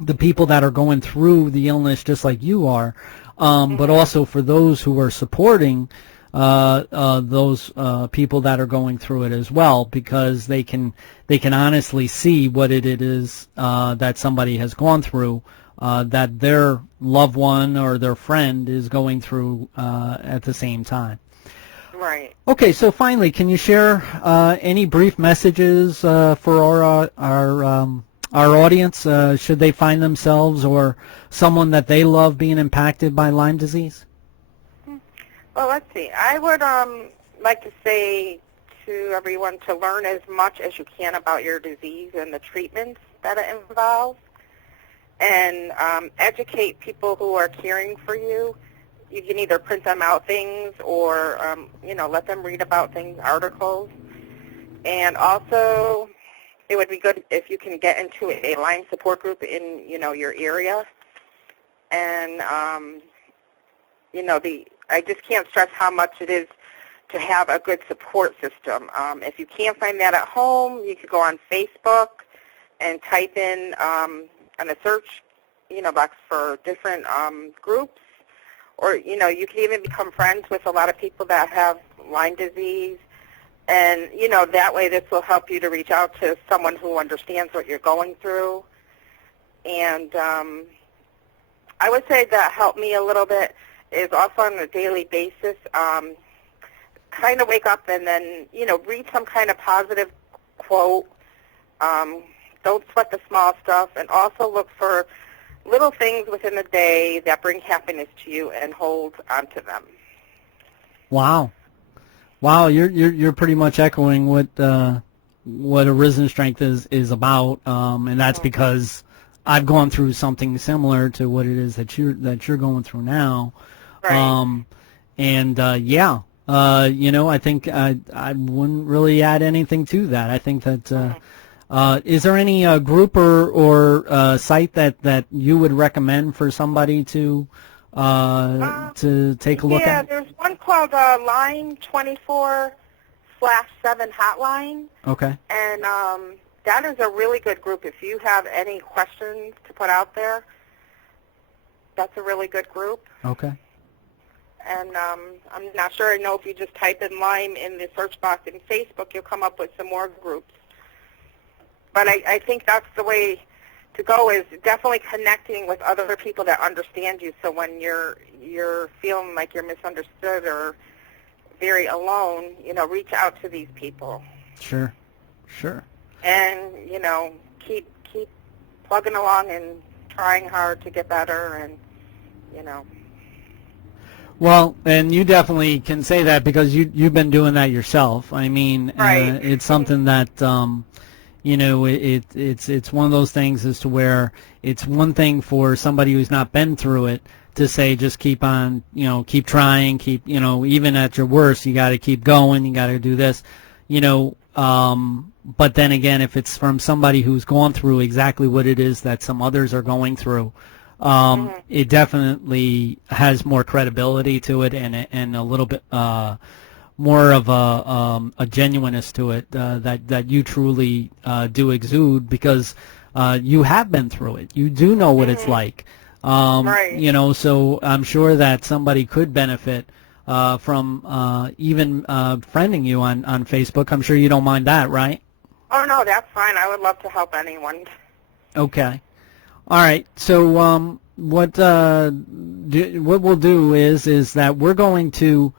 the people that are going through the illness just like you are, but also for those who are supporting those people that are going through it as well, because they can honestly see what it is that somebody has gone through, that their loved one or their friend is going through at the same time. Right. Okay, so finally, can you share any brief messages for our audience, should they find themselves or someone that they love being impacted by Lyme disease? Well, let's see. I would like to say to everyone to learn as much as you can about your disease and the treatments that it involves, and educate people who are caring for you. You can either print them out things, or let them read about things, articles. And also, it would be good if you can get into a Lyme support group in, your area. And, I just can't stress how much it is to have a good support system. If you can't find that at home, you could go on Facebook and type in on a search, box for different groups. Or, you can even become friends with a lot of people that have Lyme disease. And, that way this will help you to reach out to someone who understands what you're going through. And I would say that helped me a little bit is also on a daily basis, kind of wake up and then, read some kind of positive quote. Don't don't sweat the small stuff, and also look for little things within the day that bring happiness to you and hold onto them. Wow, you're pretty much echoing what Arisen Strength is about, and that's because I've gone through something similar to what it is that you're going through now. Right. I think I wouldn't really add anything to that. I think that is there any group or site that you would recommend for somebody to take a look at? Yeah, there's one called Lyme 24/7 hotline. Okay. And that is a really good group. If you have any questions to put out there, that's a really good group. Okay. And I'm not sure. I know if you just type in Lyme in the search box in Facebook, you'll come up with some more groups. But I think that's the way to go, is definitely connecting with other people that understand you. So when you're feeling like you're misunderstood or very alone, reach out to these people. Sure. And, keep plugging along and trying hard to get better and, Well, and you definitely can say that because you've been doing that yourself. I mean, Right. It's something that it's one of those things as to where it's one thing for somebody who's not been through it to say just keep on, keep trying, even at your worst, you got to keep going, you got to do this, but then again, if it's from somebody who's gone through exactly what it is that some others are going through, it definitely has more credibility to it and a little bit more of a genuineness to it that you truly do exude because you have been through it. You do know what it's like. Right. So I'm sure that somebody could benefit from even friending you on Facebook. I'm sure you don't mind that, right? Oh, no, that's fine. I would love to help anyone. Okay. All right. So what we'll do is that we're going to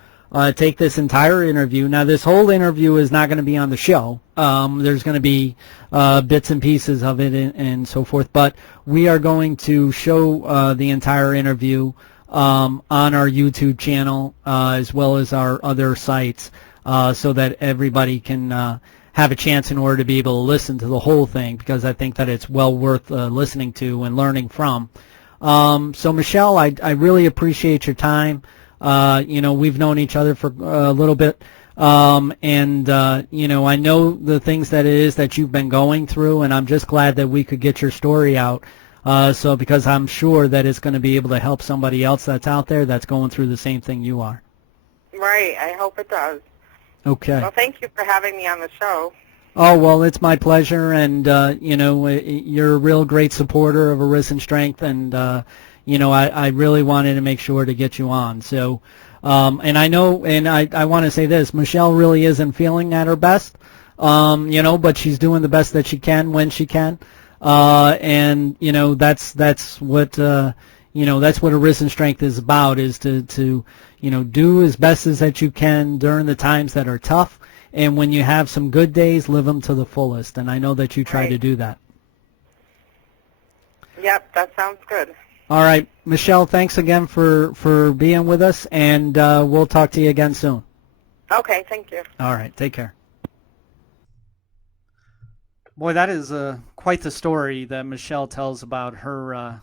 take this entire interview. Now, this whole interview is not going to be on the show. There's going to be bits and pieces of it and so forth. But we are going to show the entire interview on our YouTube channel as well as our other sites so that everybody can have a chance in order to be able to listen to the whole thing, because I think that it's well worth listening to and learning from. So, Michelle, I really appreciate your time. We've known each other for a little bit, and I know the things that it is that you've been going through, and I'm just glad that we could get your story out. So because I'm sure that it's going to be able to help somebody else that's out there that's going through the same thing you are. Right. I hope it does. Okay. Well, thank you for having me on the show. Oh, well, it's my pleasure, and, you're a real great supporter of Arisen Strength, and, I really wanted to make sure to get you on. So, and I know, and I want to say this, Michelle really isn't feeling at her best, but she's doing the best that she can when she can. And, that's what, that's what Arisen Strength is about, is to do as best as that you can during the times that are tough. And when you have some good days, live them to the fullest. And I know that you try to do that. Yep, that sounds good. All right. Michelle, thanks again for being with us. And we'll talk to you again soon. Okay, thank you. All right. Take care. Boy, that is quite the story that Michelle tells about her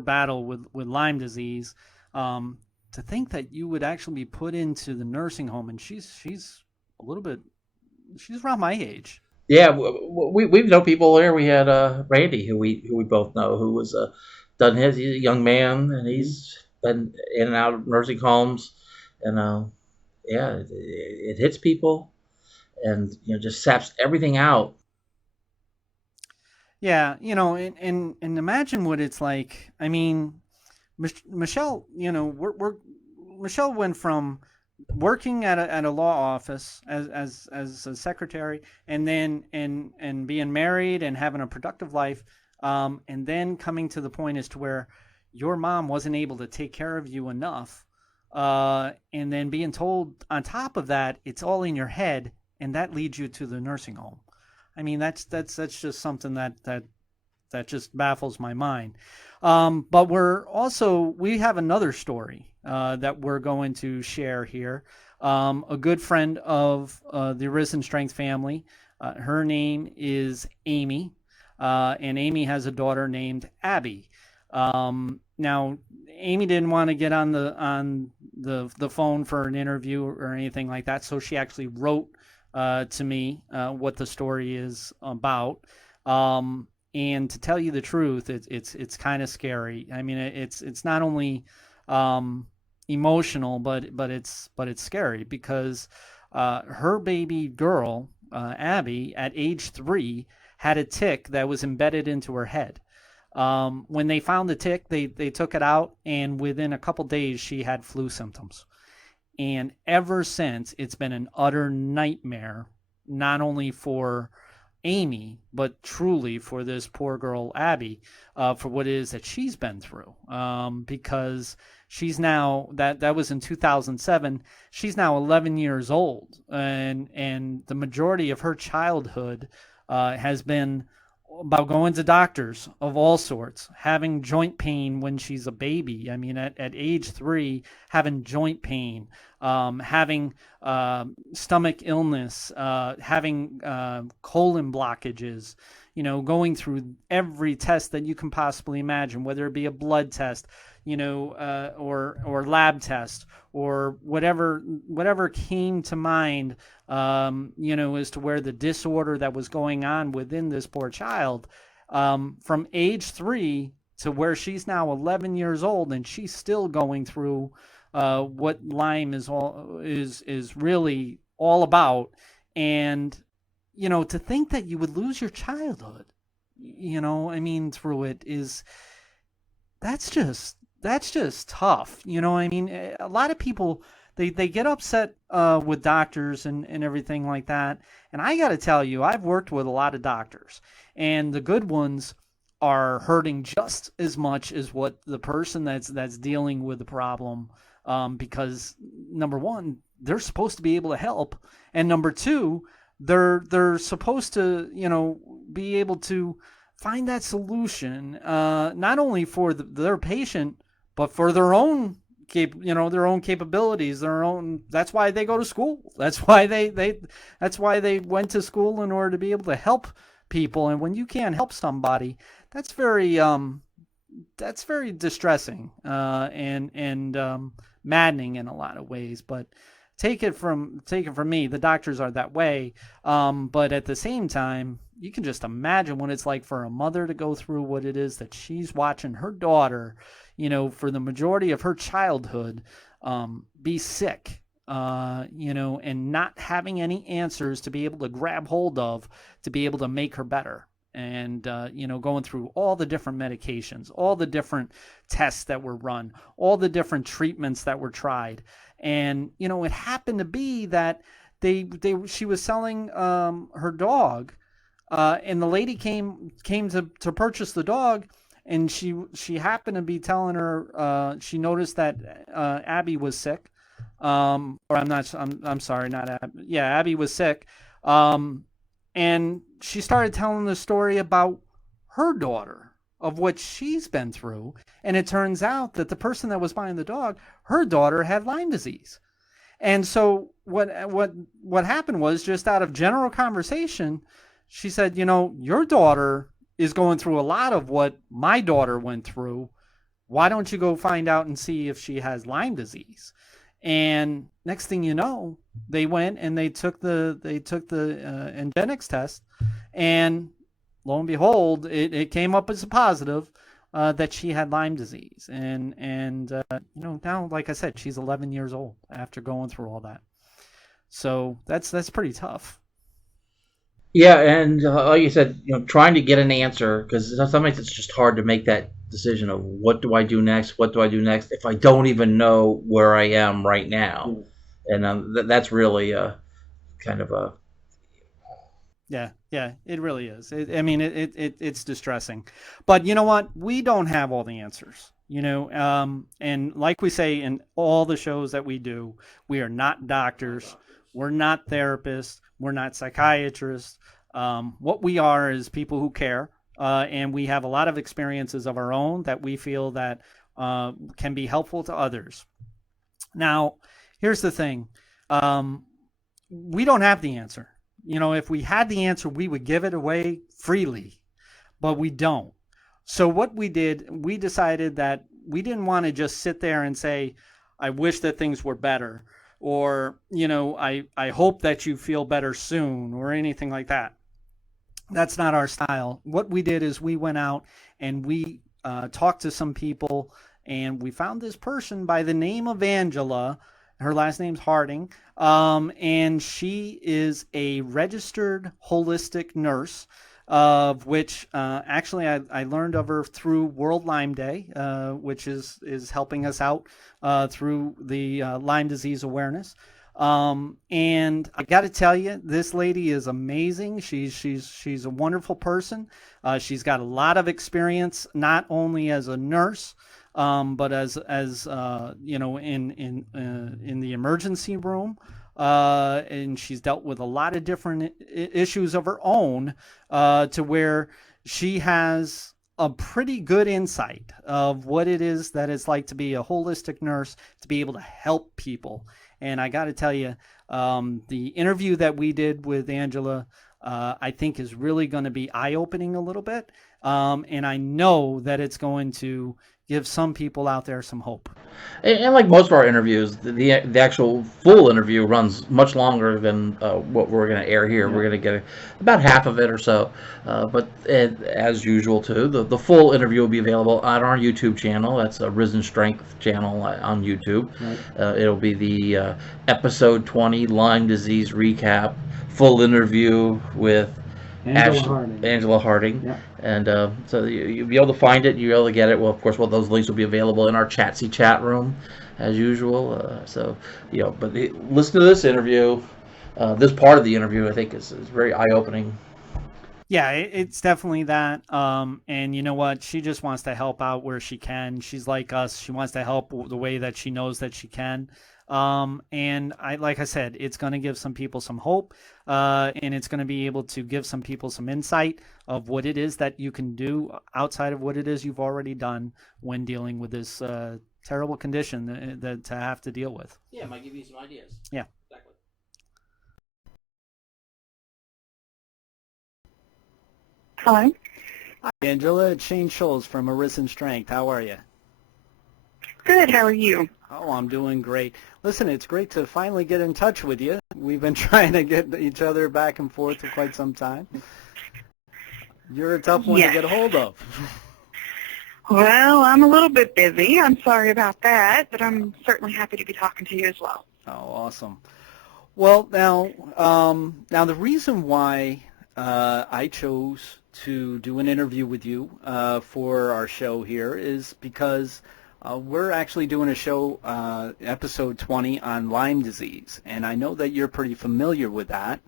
battle with Lyme disease. To think that you would actually be put into the nursing home, and she's a little bit, she's around my age. Yeah, we've known people there. We had Randy, who we both know, who was he's a young man, and he's been in and out of nursing homes, and it hits people, and just saps everything out. Yeah, and imagine what it's like. I mean, Michelle, Michelle went from working at a law office as a secretary, and then and being married and having a productive life, and then coming to the point as to where your mom wasn't able to take care of you enough, and then being told on top of that it's all in your head, and that leads you to the nursing home. I mean, that's just something that just baffles my mind. But we have another story that we're going to share here. A good friend of the Arisen Strength family. Her name is Amy, and Amy has a daughter named Abby. Now, Amy didn't want to get on the phone for an interview or anything like that, so she actually wrote to me what the story is about. And to tell you the truth, it's kind of scary. I mean, it's not only emotional, but it's scary because her baby girl, Abby, at age 3, had a tick that was embedded into her head. When they found the tick, they took it out, and within a couple days, she had flu symptoms. And ever since, it's been an utter nightmare, not only for Amy, but truly for this poor girl, Abby, for what it is that she's been through. Because she's now, that was in 2007, she's now 11 years old. And the majority of her childhood has been about going to doctors of all sorts, having joint pain when she's a baby. I mean, at age 3, having joint pain, having stomach illness, having colon blockages, going through every test that you can possibly imagine, whether it be a blood test, or lab test, or whatever came to mind, as to where the disorder that was going on within this poor child, from age 3 to where she's now 11 years old, and she's still going through what Lyme is really all about. And to think that you would lose your childhood, I mean, through it that's just tough. I mean, a lot of people, they get upset with doctors and everything like that. And I got to tell you, I've worked with a lot of doctors, and the good ones are hurting just as much as what the person that's dealing with the problem, because number one, they're supposed to be able to help, and number two, they're supposed to be able to find that solution, not only for their patient, but for their own capabilities, that's why they go to school. That's why they went to school, in order to be able to help people. And when you can't help somebody, that's very distressing, and maddening in a lot of ways. But take it from me, the doctors are that way. But at the same time, you can just imagine what it's like for a mother to go through what it is that she's watching her daughter, for the majority of her childhood, be sick, and not having any answers to be able to grab hold of, to be able to make her better. And, going through all the different medications, all the different tests that were run, all the different treatments that were tried. And, it happened to be that she was selling her dog, and the lady came to purchase the dog, and she happened to be telling her, she noticed that Abby was sick. I'm sorry, not Abby. Yeah, Abby was sick. And she started telling the story about her daughter, of what she's been through. And it turns out that the person that was buying the dog, her daughter had Lyme disease. And so what happened was, just out of general conversation, she said, your daughter is going through a lot of what my daughter went through. Why don't you go find out and see if she has Lyme disease? And next thing you know, they went and they took the Ngenix test, and lo and behold, it came up as a positive, that she had Lyme disease. And now, like I said, she's 11 years old after going through all that. So that's pretty tough. Yeah, and like you said, trying to get an answer, because sometimes it's just hard to make that decision of what do I do next? What do I do next if I don't even know where I am right now? And that's really kind of a... Yeah, it really is. It's distressing. But you know what? We don't have all the answers, and like we say in all the shows that we do, we are not doctors. We're not therapists. We're not psychiatrists. What we are is people who care, and we have a lot of experiences of our own that we feel that can be helpful to others. Now, here's the thing. We don't have the answer. If we had the answer, we would give it away freely, but we don't. So what we did, we decided that we didn't want to just sit there and say, I wish that things were better, or, I hope that you feel better soon, or anything like that. That's not our style. What we did is we went out and we talked to some people, and we found this person by the name of Angela. Her last name's Harding, and she is a registered holistic nurse, of which actually I learned of her through World Lyme Day, which is helping us out through the Lyme disease awareness. And I got to tell you, this lady is amazing. She's a wonderful person. She's got a lot of experience, not only as a nurse, but as in the emergency room, and she's dealt with a lot of different issues of her own, to where she has a pretty good insight of what it is that it's like to be a holistic nurse, to be able to help people. And I got to tell you, the interview that we did with Angela, I think is really going to be eye-opening a little bit. And I know that it's going to give some people out there some hope. And like most of our interviews, the actual full interview runs much longer than what we're going to air here. Yeah. We're going to get about half of it or so. But as usual, too, the full interview will be available on our YouTube channel. That's Arisen Strength channel on YouTube. Right. It'll be the episode 20 Lyme disease recap, full interview with Angela Harding. Yeah. And so you'll be able to find it, you'll be able to get it. Well, of course, those links will be available in our Chatsy chat room, as usual. But listen to this interview. This part of the interview, I think, is very eye-opening. Yeah, it's definitely that. And you know what? She just wants to help out where she can. She's like us. She wants to help the way that she knows that she can. And like I said, it's going to give some people some hope, and it's going to be able to give some people some insight of what it is that you can do outside of what it is you've already done when dealing with this terrible condition that to have to deal with. Yeah, it might give you some ideas. Yeah. Exactly. Hello. Hi, Angela. It's Shane Scholes from Arisen Strength. How are you? Good. How are you? Oh, I'm doing great. Listen, it's great to finally get in touch with you. We've been trying to get each other back and forth for quite some time. You're a tough one to get a hold of. Well, I'm a little bit busy. I'm sorry about that, but I'm certainly happy to be talking to you as well. Oh, awesome. Well, now the reason why I chose to do an interview with you for our show here is because we're actually doing a show, episode 20, on Lyme disease, and I know that you're pretty familiar with that,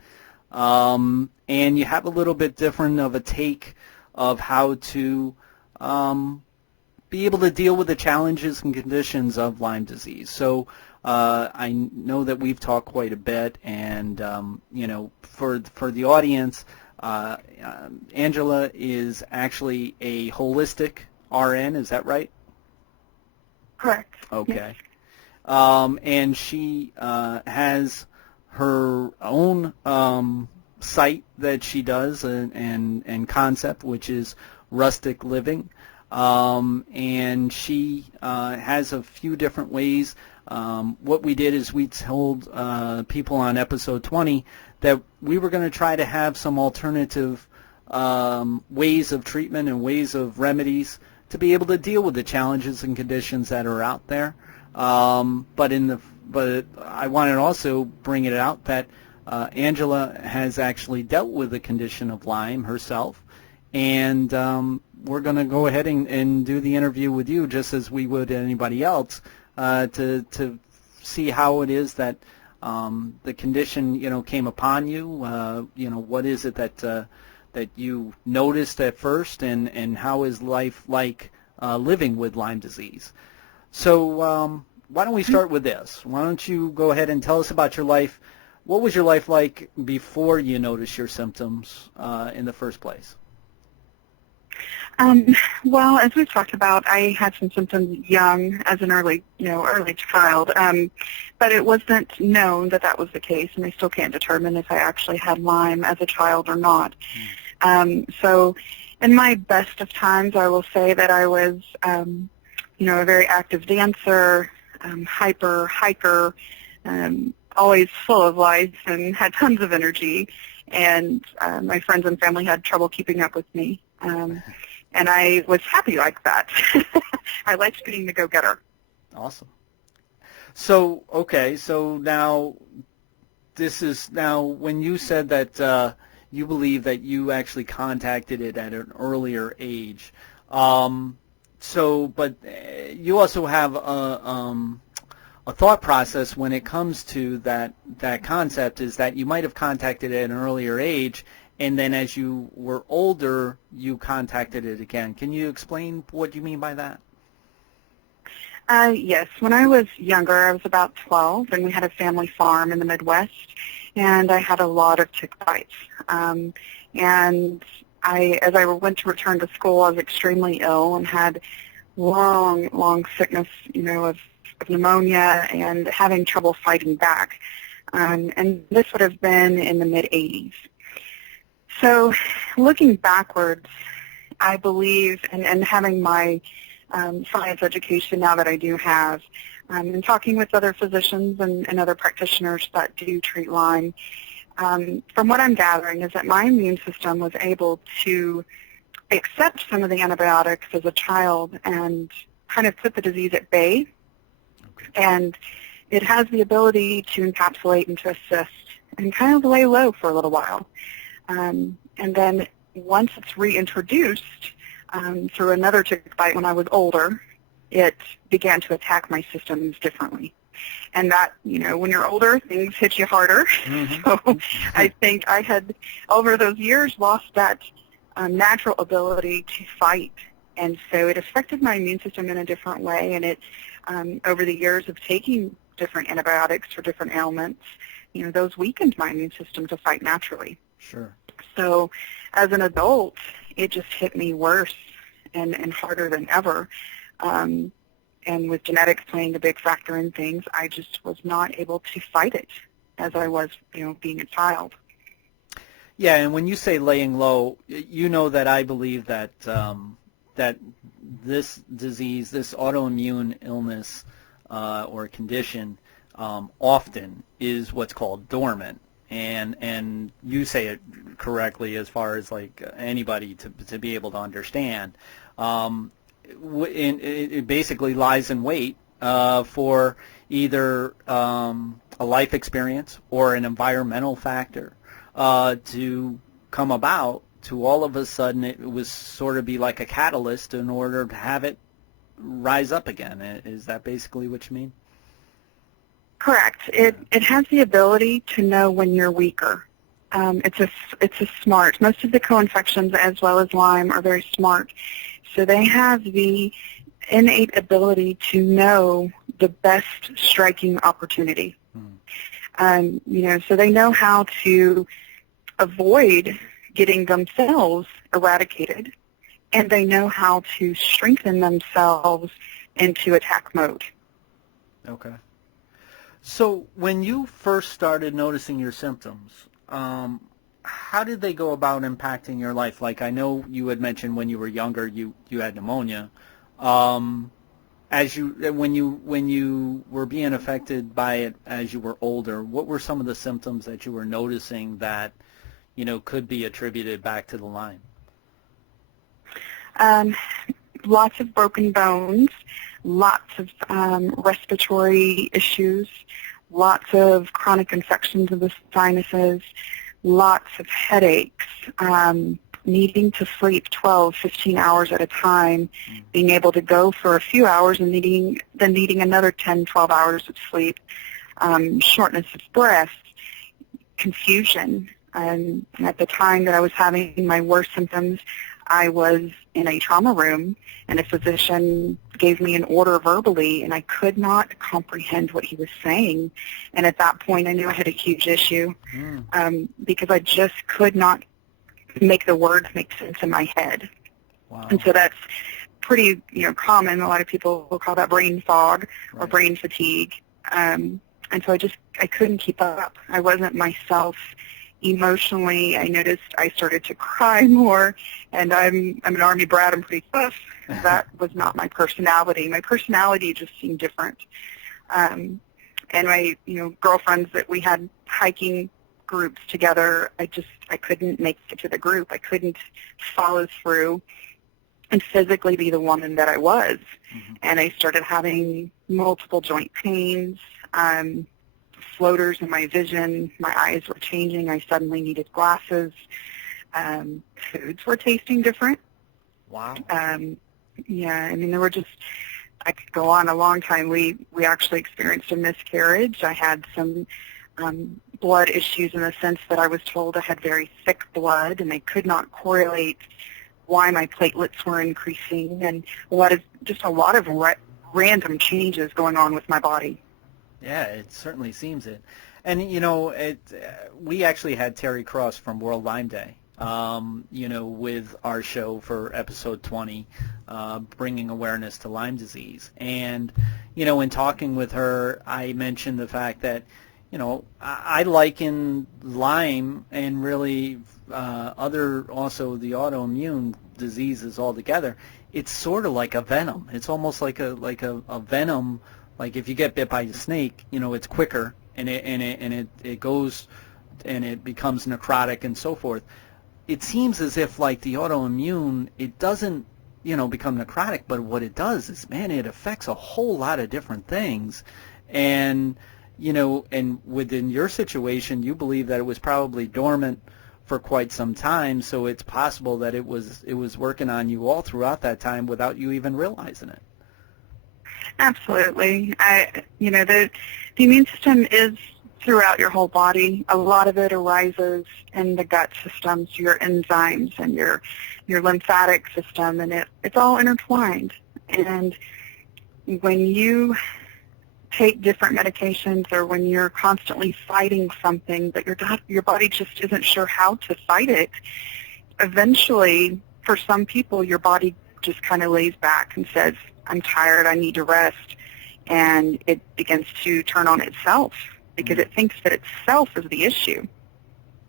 and you have a little bit different of a take of how to be able to deal with the challenges and conditions of Lyme disease. So I know that we've talked quite a bit, and for the audience, Angela is actually a holistic RN. Is that right? Correct. Okay. Yes. And she has her own site that she does and concept, which is Rustic Living. And she has a few different ways. What we did is we told people on episode 20 that we were going to try to have some alternative ways of treatment and ways of remedies to be able to deal with the challenges and conditions that are out there. But I want to also bring it out that Angela has actually dealt with the condition of Lyme herself, and we're going to go ahead and do the interview with you just as we would anybody else to see how it is that the condition came upon you. What is it that you noticed at first, and how is life like living with Lyme disease? So why don't we start with this? Why don't you go ahead and tell us about your life, what was your life like before you noticed your symptoms in the first place? Well, as we've talked about, I had some symptoms young, as an early child, but it wasn't known that that was the case, and I still can't determine if I actually had Lyme as a child or not. So in my best of times, I will say that I was, a very active dancer, hyper hiker, always full of life and had tons of energy, and my friends and family had trouble keeping up with me. And I was happy like that. I liked being the go-getter. Awesome. So, okay, so now when you said that you believe that you actually contacted it at an earlier age, but you also have a thought process when it comes to that concept, is that you might have contacted it at an earlier age, and then as you were older, you contacted it again. Can you explain what you mean by that? Yes. When I was younger, I was about 12, and we had a family farm in the Midwest, and I had a lot of tick bites. And as I went to return to school, I was extremely ill and had long sickness, of pneumonia and having trouble fighting back. And this would have been in the mid-'80s. So looking backwards, I believe, and having my science education now that I do have, and talking with other physicians and other practitioners that do treat Lyme, from what I'm gathering is that my immune system was able to accept some of the antibiotics as a child and kind of put the disease at bay. Okay. And it has the ability to encapsulate and to assist and kind of lay low for a little while. And then once it's reintroduced through another tick bite when I was older, it began to attack my systems differently. And that, when you're older, things hit you harder. Mm-hmm. So I think I had, over those years, lost that natural ability to fight. And so it affected my immune system in a different way. And it, over the years of taking different antibiotics for different ailments, those weakened my immune system to fight naturally. Sure. So as an adult, it just hit me worse and harder than ever. And with genetics playing a big factor in things, I just was not able to fight it as I was, being a child. Yeah, and when you say laying low, that I believe that that this disease, this autoimmune illness or condition, often is what's called dormant. And you say it correctly as far as like anybody to be able to understand. It basically lies in wait for either a life experience or an environmental factor to come about to all of a sudden it was sort of be like a catalyst in order to have it rise up again. Is that basically what you mean? Correct. It has the ability to know when you're weaker. It's a smart. Most of the co-infections as well as Lyme are very smart. So they have the innate ability to know the best striking opportunity. So they know how to avoid getting themselves eradicated, and they know how to strengthen themselves into attack mode. Okay. So when you first started noticing your symptoms, how did they go about impacting your life? Like I know you had mentioned when you were younger you had pneumonia. When you were being affected by it as you were older, what were some of the symptoms that you were noticing that could be attributed back to the Lyme? Lots of broken bones, lots of respiratory issues, lots of chronic infections of the sinuses, lots of headaches, needing to sleep 12, 15 hours at a time, being able to go for a few hours and needing another 10, 12 hours of sleep, shortness of breath, confusion. And at the time that I was having my worst symptoms, I was in a trauma room, and a physician gave me an order verbally, and I could not comprehend what he was saying. And at that point, I knew I had a huge issue because I just could not make the words make sense in my head. Wow. And so that's pretty, common. A lot of people will call that brain fog or brain fatigue. And so I couldn't keep up. I wasn't myself emotionally. I noticed I started to cry more, and I'm an Army brat. I'm pretty tough. That was not my personality. My personality just seemed different. And my, girlfriends that we had hiking groups together, I couldn't make it to the group. I couldn't follow through and physically be the woman that I was. Mm-hmm. And I started having multiple joint pains, floaters in my vision. My eyes were changing. I suddenly needed glasses. Foods were tasting different. Wow. There were I could go on a long time. We actually experienced a miscarriage. I had some blood issues in the sense that I was told I had very thick blood, and they could not correlate why my platelets were increasing, and a lot of random changes going on with my body. Yeah, it certainly seems it. And, we actually had Terry Cross from World Lyme Day, with our show for episode 20, bringing awareness to Lyme disease. And, in talking with her, I mentioned the fact that, I liken Lyme and really also the autoimmune diseases altogether. It's sort of like a venom. It's almost like a venom. Like if you get bit by a snake, it's quicker and it goes and it becomes necrotic and so forth. It seems as if like the autoimmune, it doesn't become necrotic, but what it does is, man, it affects a whole lot of different things. And and within your situation, you believe that it was probably dormant for quite some time, so it's possible that it was working on you all throughout that time without you even realizing it. Absolutely. The immune system is throughout your whole body. A lot of it arises in the gut system, so your enzymes and your lymphatic system, and it's all intertwined. And when you take different medications, or when you're constantly fighting something that your body just isn't sure how to fight it, eventually, for some people, your body just kind of lays back and says, I'm tired, I need to rest, and it begins to turn on itself because it thinks that itself is the issue.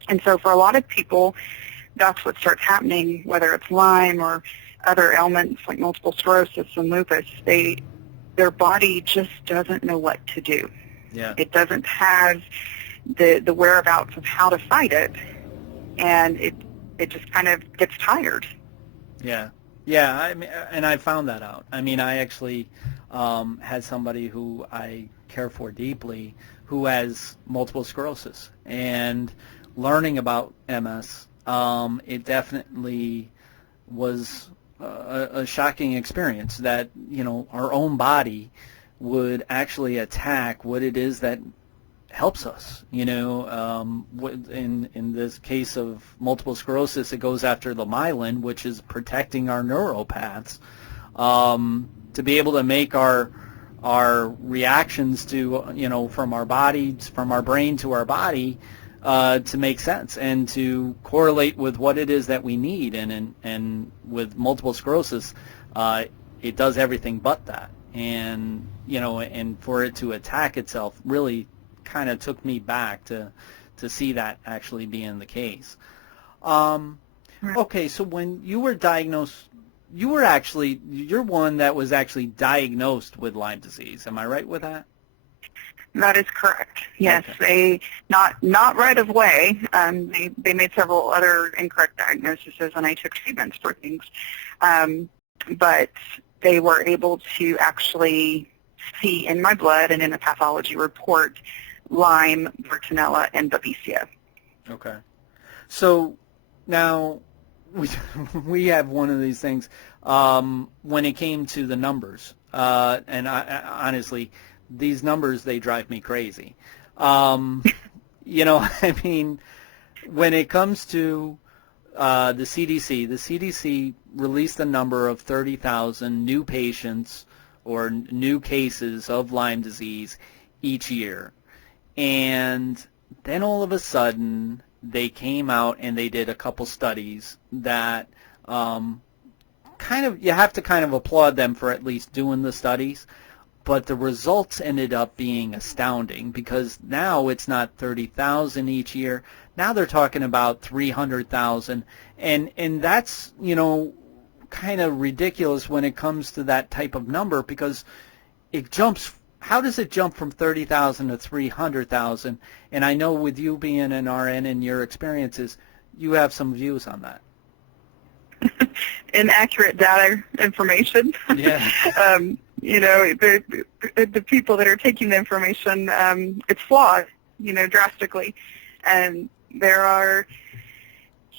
And so for a lot of people, that's what starts happening, whether it's Lyme or other ailments like multiple sclerosis and lupus. Their body just doesn't know what to do. Yeah. It doesn't have the whereabouts of how to fight it, and it just kind of gets tired. Yeah. Yeah, and I found that out. I mean, I actually had somebody who I care for deeply who has multiple sclerosis, and learning about MS, it definitely was a shocking experience that, our own body would actually attack what it is that helps us. In this case of multiple sclerosis, it goes after the myelin, which is protecting our neuropaths, to be able to make our reactions to, from our bodies, from our brain to our body, to make sense and to correlate with what it is that we need. And with multiple sclerosis, it does everything but that. And, and for it to attack itself really kind of took me back to see that actually being the case. Okay, so when you were diagnosed, you're one that was actually diagnosed with Lyme disease. Am I right with that? That is correct. Yes, Okay. They not right away. They made several other incorrect diagnoses, and I took treatments for things. But they were able to actually see in my blood and in a pathology report Lyme, Bartonella, and Babesia. Okay. So now we have one of these things. When it came to the numbers, and I honestly, these numbers, they drive me crazy. I mean, when it comes to the CDC. The CDC released a number of 30,000 new patients or new cases of Lyme disease each year. And then all of a sudden, they came out and they did a couple studies that you have to kind of applaud them for at least doing the studies. But the results ended up being astounding, because now it's not 30,000 each year. Now they're talking about 300,000. And that's, kind of ridiculous when it comes to that type of number, because it jumps. How does it jump from 30,000 to 300,000? And I know with you being an RN and your experiences, you have some views on that. Inaccurate data information. Yeah. The people that are taking the information, it's flawed, drastically. And there are,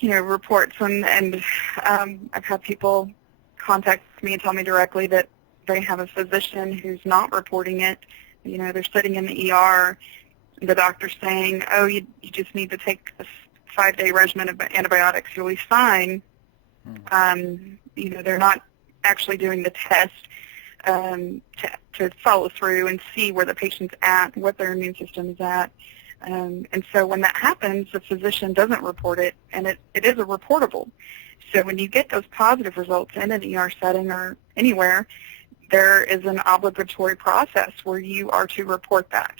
reports and I've had people contact me and tell me directly that they have a physician who's not reporting it. They're sitting in the ER, the doctor's saying, oh, you just need to take this 5-day regimen of antibiotics, you'll be fine. They're not actually doing the test to follow through and see where the patient's at, what their immune system is at. And so when that happens, the physician doesn't report it, and it is a reportable. So when you get those positive results in an ER setting or anywhere, there is an obligatory process where you are to report that.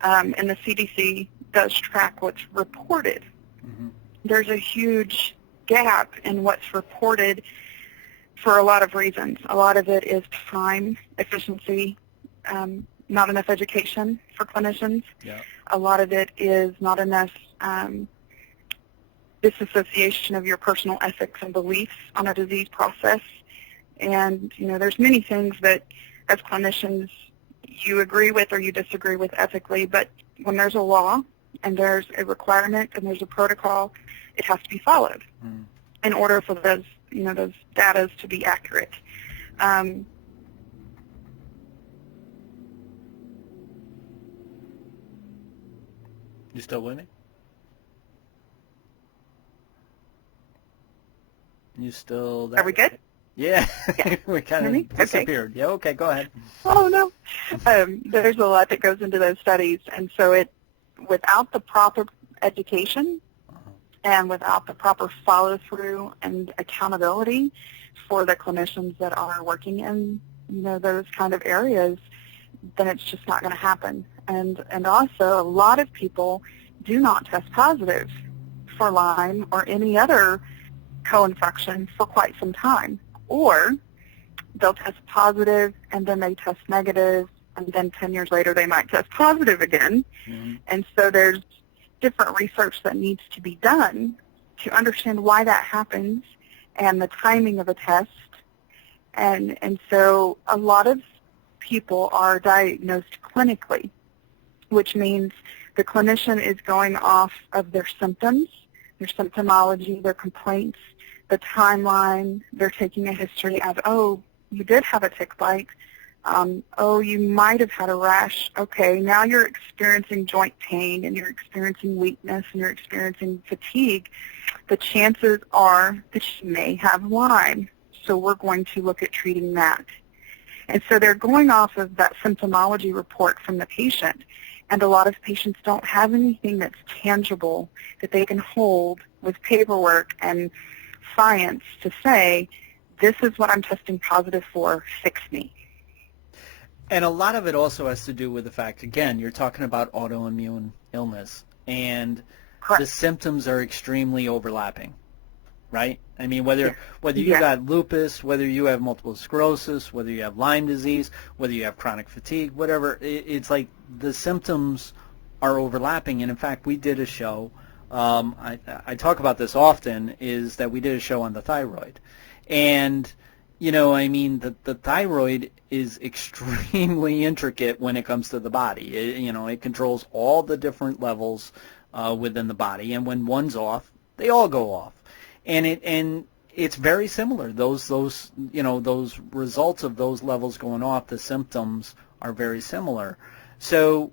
And the CDC does track what's reported. Mm-hmm. There's a huge gap in what's reported for a lot of reasons. A lot of it is time efficiency, not enough education for clinicians. Yeah. A lot of it is not enough disassociation of your personal ethics and beliefs on a disease process. And, there's many things that as clinicians you agree with or you disagree with ethically, but when there's a law and there's a requirement and there's a protocol, it has to be followed in order for those, those data to be accurate. You still with me? You still there? Are we good? Yeah, we kind of disappeared. Okay. Yeah, okay, go ahead. Oh, no. There's a lot that goes into those studies, and so without the proper education and without the proper follow-through and accountability for the clinicians that are working in, those kind of areas, then it's just not going to happen. And also, a lot of people do not test positive for Lyme or any other co-infection for quite some time. Or they'll test positive, and then they test negative, and then 10 years later they might test positive again. Mm-hmm. And so there's different research that needs to be done to understand why that happens and the timing of a test. And so a lot of people are diagnosed clinically, which means the clinician is going off of their symptoms, their symptomology, their complaints, the timeline. They're taking a history of, oh, you did have a tick bite. Oh, you might have had a rash. Okay, now you're experiencing joint pain and you're experiencing weakness and you're experiencing fatigue. The chances are that you may have Lyme, so we're going to look at treating that. And so they're going off of that symptomology report from the patient, and a lot of patients don't have anything that's tangible that they can hold with paperwork and science to say, this is what I'm testing positive for, fix me. And a lot of it also has to do with the fact, again, you're talking about autoimmune illness, and Correct. The symptoms are extremely overlapping, right? I mean, whether you got lupus, whether you have multiple sclerosis, whether you have Lyme disease, whether you have chronic fatigue, whatever, it's like the symptoms are overlapping. And in fact, we did a show, I talk about this often, is that we did a show on the thyroid. And, the thyroid is extremely intricate when it comes to the body. It controls all the different levels within the body. And when one's off, they all go off. And it's very similar. Those results of those levels going off, the symptoms are very similar. So,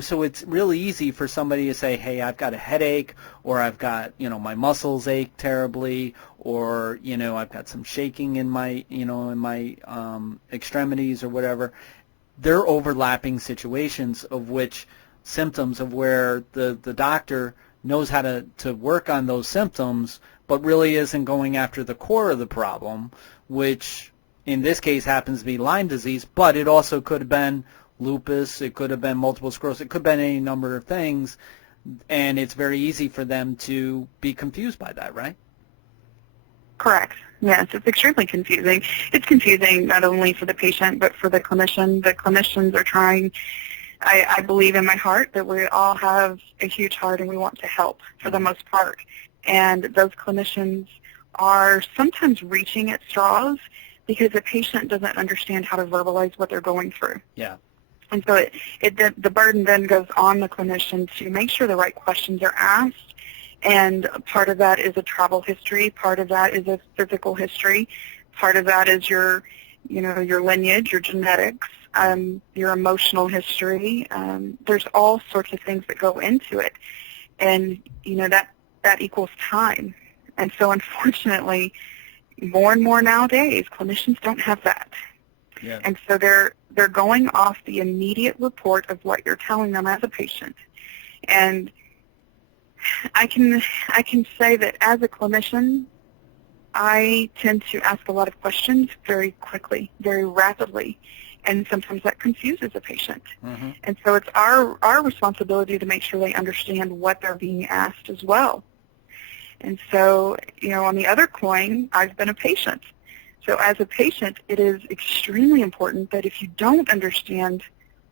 so it's really easy for somebody to say, hey, I've got a headache, or I've got, my muscles ache terribly, or, I've got some shaking in my, extremities or whatever. They're overlapping situations of which symptoms of where the doctor knows how to work on those symptoms, but really isn't going after the core of the problem, which in this case happens to be Lyme disease, but it also could have been lupus, it could have been multiple sclerosis, it could have been any number of things, and it's very easy for them to be confused by that, right? Correct. Yes, it's extremely confusing. It's confusing not only for the patient, but for the clinician. The clinicians are trying, I believe in my heart that we all have a huge heart and we want to help for the most part. And those clinicians are sometimes reaching at straws because the patient doesn't understand how to verbalize what they're going through. Yeah. And so the burden then goes on the clinician to make sure the right questions are asked. And part of that is a travel history. Part of that is a physical history. Part of that is your lineage, your genetics, your emotional history. There's all sorts of things that go into it. And, that equals time. And so unfortunately, more and more nowadays, clinicians don't have that. Yeah. And so they're going off the immediate report of what you're telling them as a patient. And I can say that as a clinician, I tend to ask a lot of questions very quickly, very rapidly, and sometimes that confuses a patient. Mm-hmm. And so it's our responsibility to make sure they understand what they're being asked as well. And so, on the other coin, I've been a patient. So as a patient, it is extremely important that if you don't understand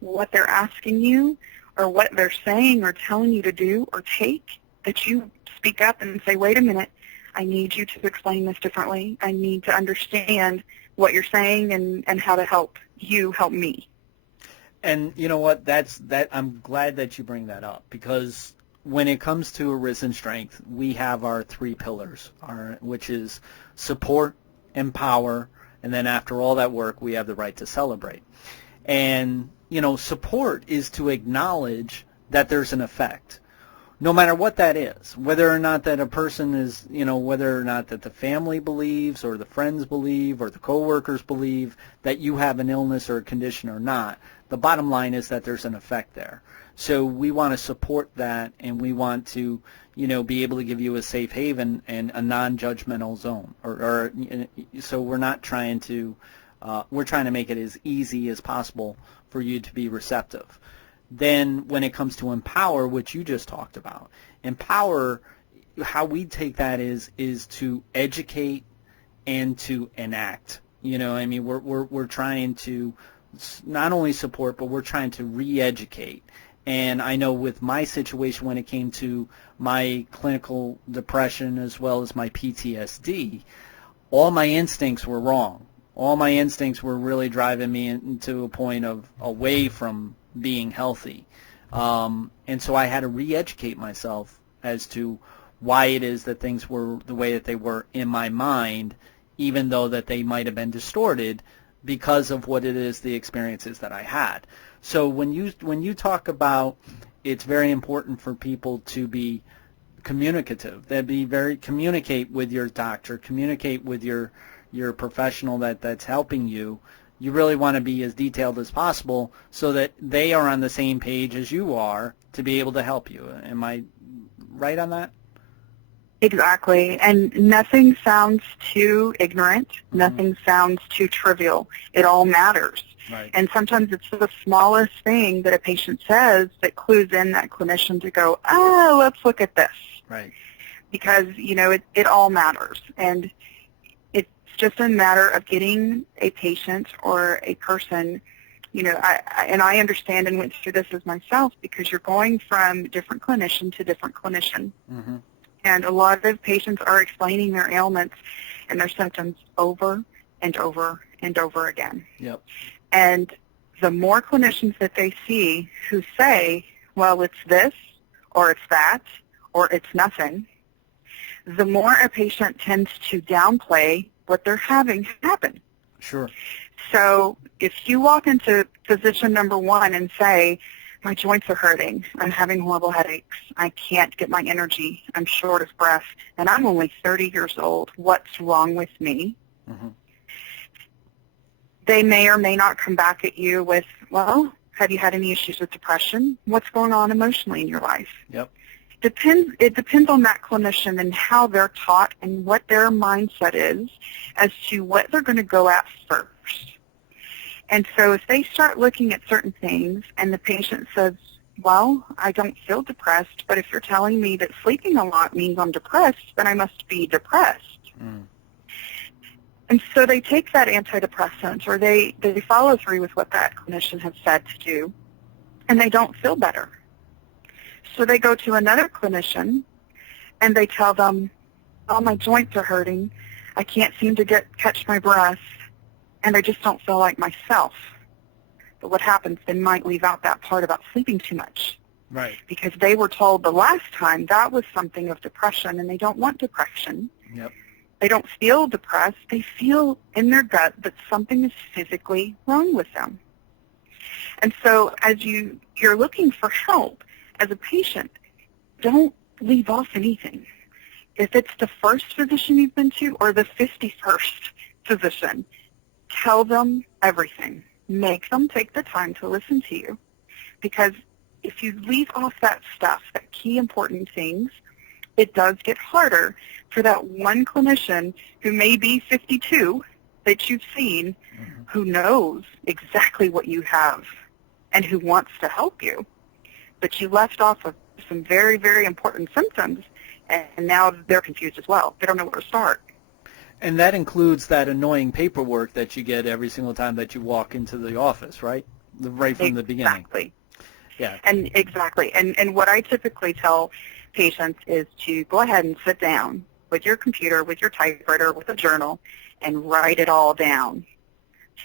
what they're asking you or what they're saying or telling you to do or take, that you speak up and say, wait a minute, I need you to explain this differently. I need to understand what you're saying and how to help you help me. And you know what? I'm glad that you bring that up, because when it comes to Arisen Strength, we have our 3 pillars, which is support, empower, and then after all that work, we have the right to celebrate. And, support is to acknowledge that there's an effect, no matter what that is, whether or not that a person is, whether or not that the family believes or the friends believe or the coworkers believe that you have an illness or a condition or not. The bottom line is that there's an effect there. So we want to support that, and we want to, be able to give you a safe haven and a non-judgmental zone. So we're not trying to, we're trying to make it as easy as possible for you to be receptive. Then when it comes to empower, which you just talked about, empower, how we take that is to educate and to enact. We're trying to not only support, but we're trying to re-educate. And I know with my situation, when it came to my clinical depression as well as my PTSD, all my instincts were wrong. All my instincts were really driving me into a point of away from being healthy. And so I had to re-educate myself as to why it is that things were the way that they were in my mind, even though that they might have been distorted because of what it is, the experiences that I had. So when you talk about it's very important for people to be communicative, communicate with your doctor, communicate with your professional that's helping you. You really want to be as detailed as possible so that they are on the same page as you are to be able to help you. Am I right on that? Exactly. And nothing sounds too ignorant. Mm-hmm. Nothing sounds too trivial. It all matters. Right. And sometimes it's the smallest thing that a patient says that clues in that clinician to go, oh, let's look at this. Right. Because, it all matters. And it's just a matter of getting a patient or a person, I understand and went through this as myself, because you're going from different clinician to different clinician. Mm-hmm. And a lot of patients are explaining their ailments and their symptoms over and over and over again. Yep. And the more clinicians that they see who say, well, it's this, or it's that, or it's nothing, the more a patient tends to downplay what they're having happen. Sure. So if you walk into physician number 1 and say, my joints are hurting. I'm having horrible headaches. I can't get my energy. I'm short of breath. And I'm only 30 years old. What's wrong with me? Mm-hmm. They may or may not come back at you with, well, have you had any issues with depression? What's going on emotionally in your life? Yep. It depends on that clinician and how they're taught and what their mindset is as to what they're going to go at first. And so if they start looking at certain things and the patient says, well, I don't feel depressed, but if you're telling me that sleeping a lot means I'm depressed, then I must be depressed. Mm. And so they take that antidepressant or they follow through with what that clinician has said to do, and they don't feel better. So they go to another clinician, and they tell them, oh, my joints are hurting. I can't seem to catch my breath, and I just don't feel like myself. But what happens, they might leave out that part about sleeping too much. Right. Because they were told the last time that was something of depression, and they don't want depression. Yep. They don't feel depressed. They feel in their gut that something is physically wrong with them. And so as you're looking for help as a patient, don't leave off anything. If it's the first physician you've been to or the 51st physician, tell them everything. Make them take the time to listen to you. Because if you leave off that stuff, that key important things, it does get harder for that one clinician who may be 52 that you've seen, Mm-hmm. who knows exactly what you have and who wants to help you. But you left off with some very, very important symptoms, and now they're confused as well. They don't know where to start. And that includes that annoying paperwork that you get every single time that you walk into the office, right? Right from the beginning. Exactly. Yeah. And exactly. And what I typically tell patients is to go ahead and sit down with your computer, with your typewriter, with a journal, and write it all down.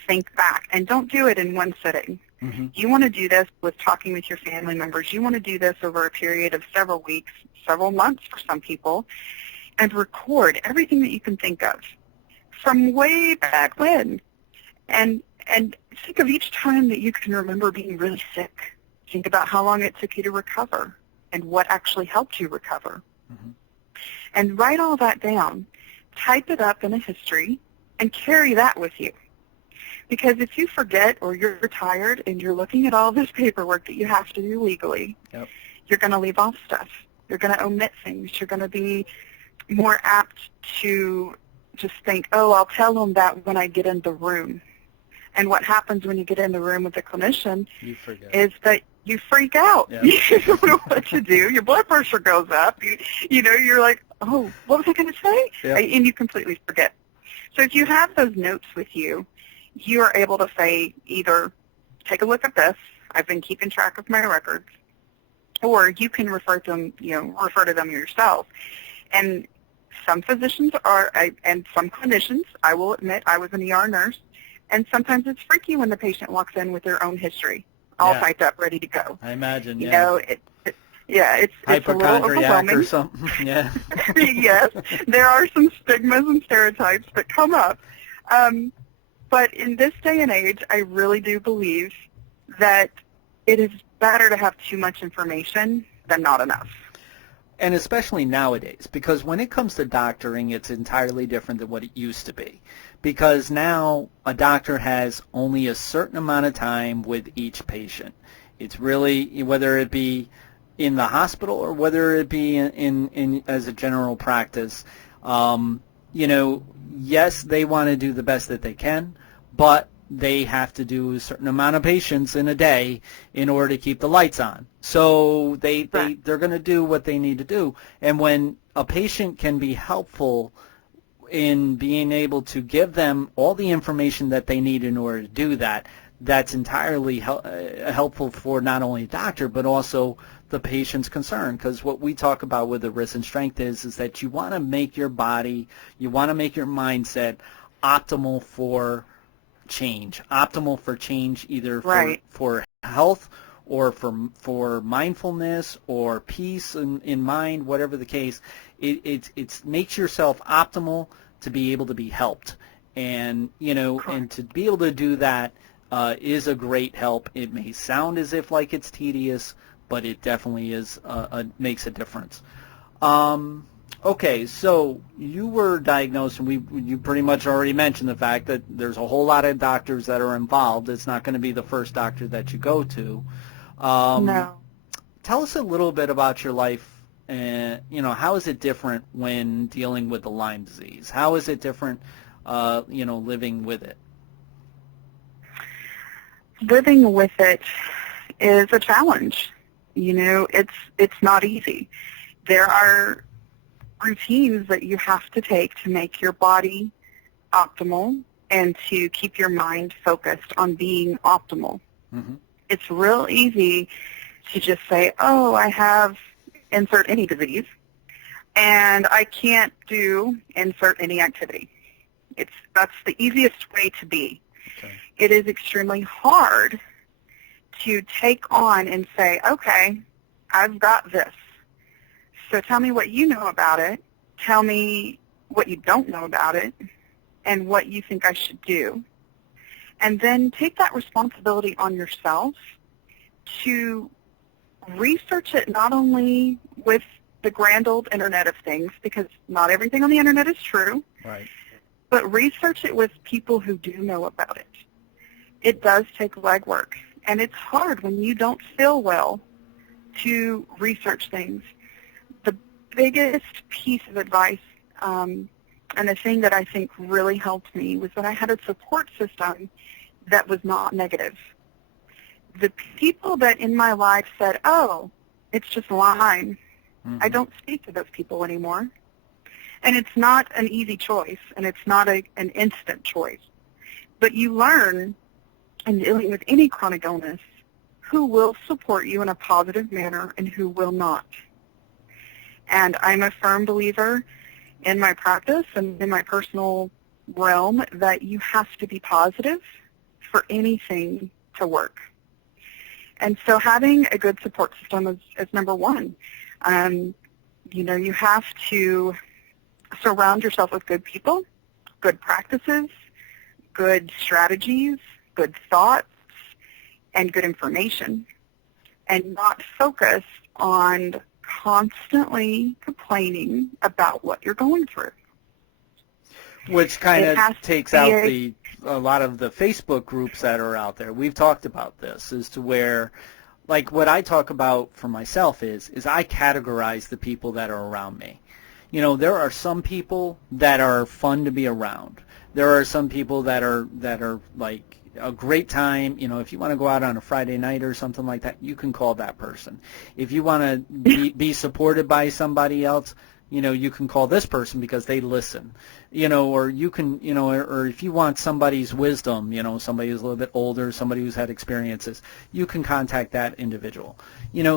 Think back. And don't do it in one sitting. Mm-hmm. You want to do this with talking with your family members. You want to do this over a period of several weeks, several months for some people, and record everything that you can think of from way back when. And think of each time that you can remember being really sick. Think about how long it took you to recover and what actually helped you recover. Mm-hmm. And write all that down. Type it up in a history and carry that with you. Because if you forget or you're tired and you're looking at all this paperwork that you have to do legally, Yep. you're going to leave off stuff. You're going to omit things. You're going to be more apt to just think, oh, I'll tell them that when I get in the room. And what happens when you get in the room with the clinician You forget. is that you freak out. Yep. You don't know what to do. Your blood pressure goes up. You're like, oh, what was I going to say? Yep. And you completely forget. So if you have those notes with you, you are able to say either, take a look at this. I've been keeping track of my records. Or you can refer to them yourself. And some physicians and some clinicians, I will admit, I was an ER nurse, and sometimes it's freaky when the patient walks in with their own history, all Yeah. typed up, ready to go. I imagine, You yeah. know, it's a little Hypochondriac overwhelming. or something. Yeah. Yes, there are some stigmas and stereotypes that come up. But in this day and age, I really do believe that it is better to have too much information than not enough. And especially nowadays, because when it comes to doctoring, it's entirely different than what it used to be. Because now a doctor has only a certain amount of time with each patient. It's really, whether it be in the hospital or whether it be in as a general practice, yes, they want to do the best that they can, but they have to do a certain amount of patients in a day in order to keep the lights on. So they're going to do what they need to do. And when a patient can be helpful in being able to give them all the information that they need in order to do that, that's entirely helpful for not only the doctor but also the patient's concern. Because what we talk about with Arisen Strength is that you want to make your body, you want to make your mindset optimal for change either for health or for mindfulness or peace in mind, whatever the case. It makes yourself optimal to be able to be helped, and and to be able to do that, is a great help. It may sound as if like it's tedious, but it definitely is makes a difference. Okay, so you were diagnosed, and you pretty much already mentioned the fact that there's a whole lot of doctors that are involved. It's not going to be the first doctor that you go to. No. Tell us a little bit about your life. And how is it different when dealing with the Lyme disease? How is it different, living with it? Living with it is a challenge. It's not easy. There are routines that you have to take to make your body optimal and to keep your mind focused on being optimal. Mm-hmm. It's real easy to just say, oh, I have insert any disease, and I can't do insert any activity. That's the easiest way to be. Okay. It is extremely hard to take on and say, okay, I've got this. So tell me what you know about it. Tell me what you don't know about it and what you think I should do. And then take that responsibility on yourself to research it not only with the grand old Internet of things, because not everything on the Internet is true, Right. but research it with people who do know about it. It does take legwork, and it's hard when you don't feel well to research things. The biggest piece of advice and the thing that I think really helped me was that I had a support system that was not negative. The people that in my life said, oh, it's just Lyme, Mm-hmm. I don't speak to those people anymore. And it's not an easy choice, and it's not an instant choice. But you learn in dealing with any chronic illness who will support you in a positive manner and who will not. And I'm a firm believer in my practice and in my personal realm that you have to be positive for anything to work. And so having a good support system is number one. You have to surround yourself with good people, good practices, good strategies, good thoughts, and good information, and not focus on constantly complaining about what you're going through. Which kind of takes out a lot of the Facebook groups that are out there. We've talked about this as to where, like what I talk about for myself is I categorize the people that are around me. There are some people that are fun to be around. There are some people that are like a great time. If you want to go out on a Friday night or something like that, you can call that person. If you want to be supported by somebody else, you can call this person because they listen. Or you can, or if you want somebody's wisdom, somebody who's a little bit older, somebody who's had experiences, you can contact that individual.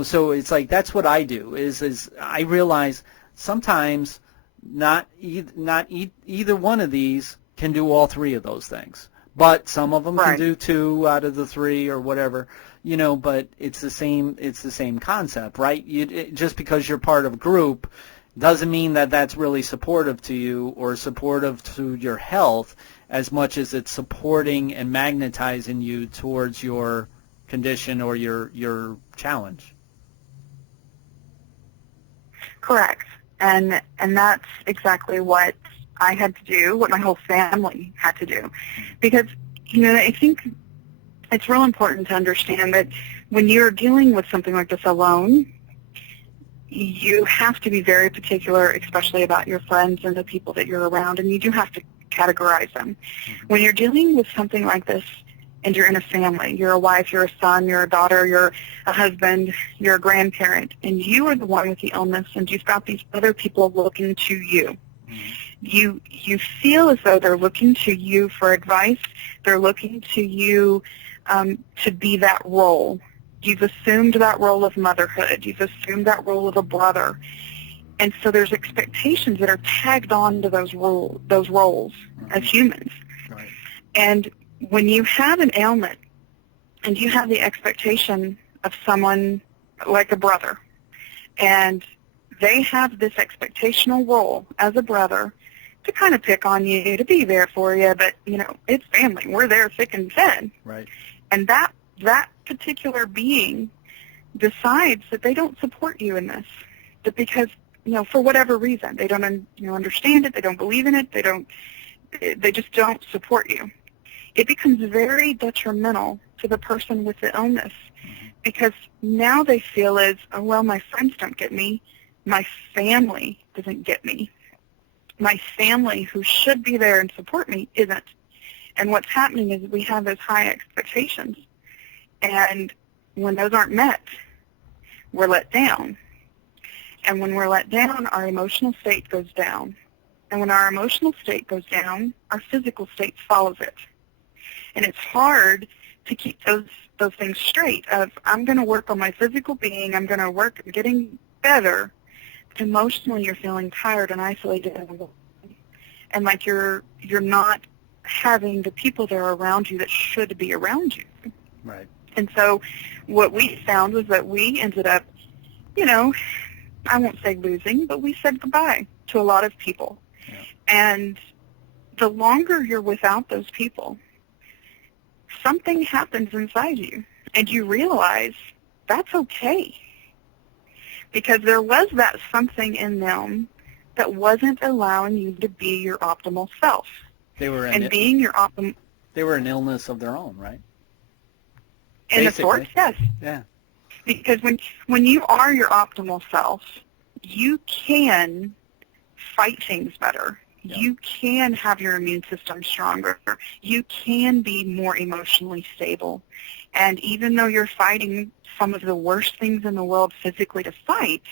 So it's like that's what I do. Is I realize sometimes not either one of these can do all three of those things, but some of them Right. can do two out of the three or whatever. But it's the same concept, right? Just because you're part of a group doesn't mean that that's really supportive to you or supportive to your health as much as it's supporting and magnetizing you towards your condition or your challenge. Correct. And that's exactly what I had to do, what my whole family had to do. Because, I think it's real important to understand that when you're dealing with something like this alone, you have to be very particular, especially about your friends and the people that you're around, and you do have to categorize them. Mm-hmm. When you're dealing with something like this and you're in a family, you're a wife, you're a son, you're a daughter, you're a husband, you're a grandparent, and you are the one with the illness, and you've got these other people looking to you. Mm-hmm. You feel as though they're looking to you for advice. They're looking to you to be that role. You've assumed that role of motherhood. You've assumed that role of a brother. And so there's expectations that are tagged on to those roles mm-hmm. as humans. Right. And when you have an ailment and you have the expectation of someone like a brother, and they have this expectational role as a brother to kind of pick on you, to be there for you, but, you know, it's family. We're there thick and thin. Right. And that particular being decides that they don't support you in this, that because, you know, for whatever reason, they don't understand it, they don't believe in it, they just don't support you. It becomes very detrimental to the person with the illness, because now they feel as, oh, well, my friends don't get me, my family doesn't get me, my family who should be there and support me isn't. And what's happening is we have those high expectations, and when those aren't met, we're let down. And when we're let down, our emotional state goes down. And when our emotional state goes down, our physical state follows it. And it's hard to keep those things straight of, I'm going to work on my physical being, I'm going to work on getting better. But emotionally, you're feeling tired and isolated and like you're not having the people there around you that should be around you. Right. And so what we found was that we ended up, you know, I won't say losing, but we said goodbye to a lot of people. Yeah. And the longer you're without those people, something happens inside you, and you realize that's okay. Because there was that something in them that wasn't allowing you to be your optimal self. They were being your optimal. They were an illness of their own, right? In a sort, yes. Yeah. Because when you are your optimal self, you can fight things better. Yeah. You can have your immune system stronger. You can be more emotionally stable. And even though you're fighting some of the worst things in the world physically to fight,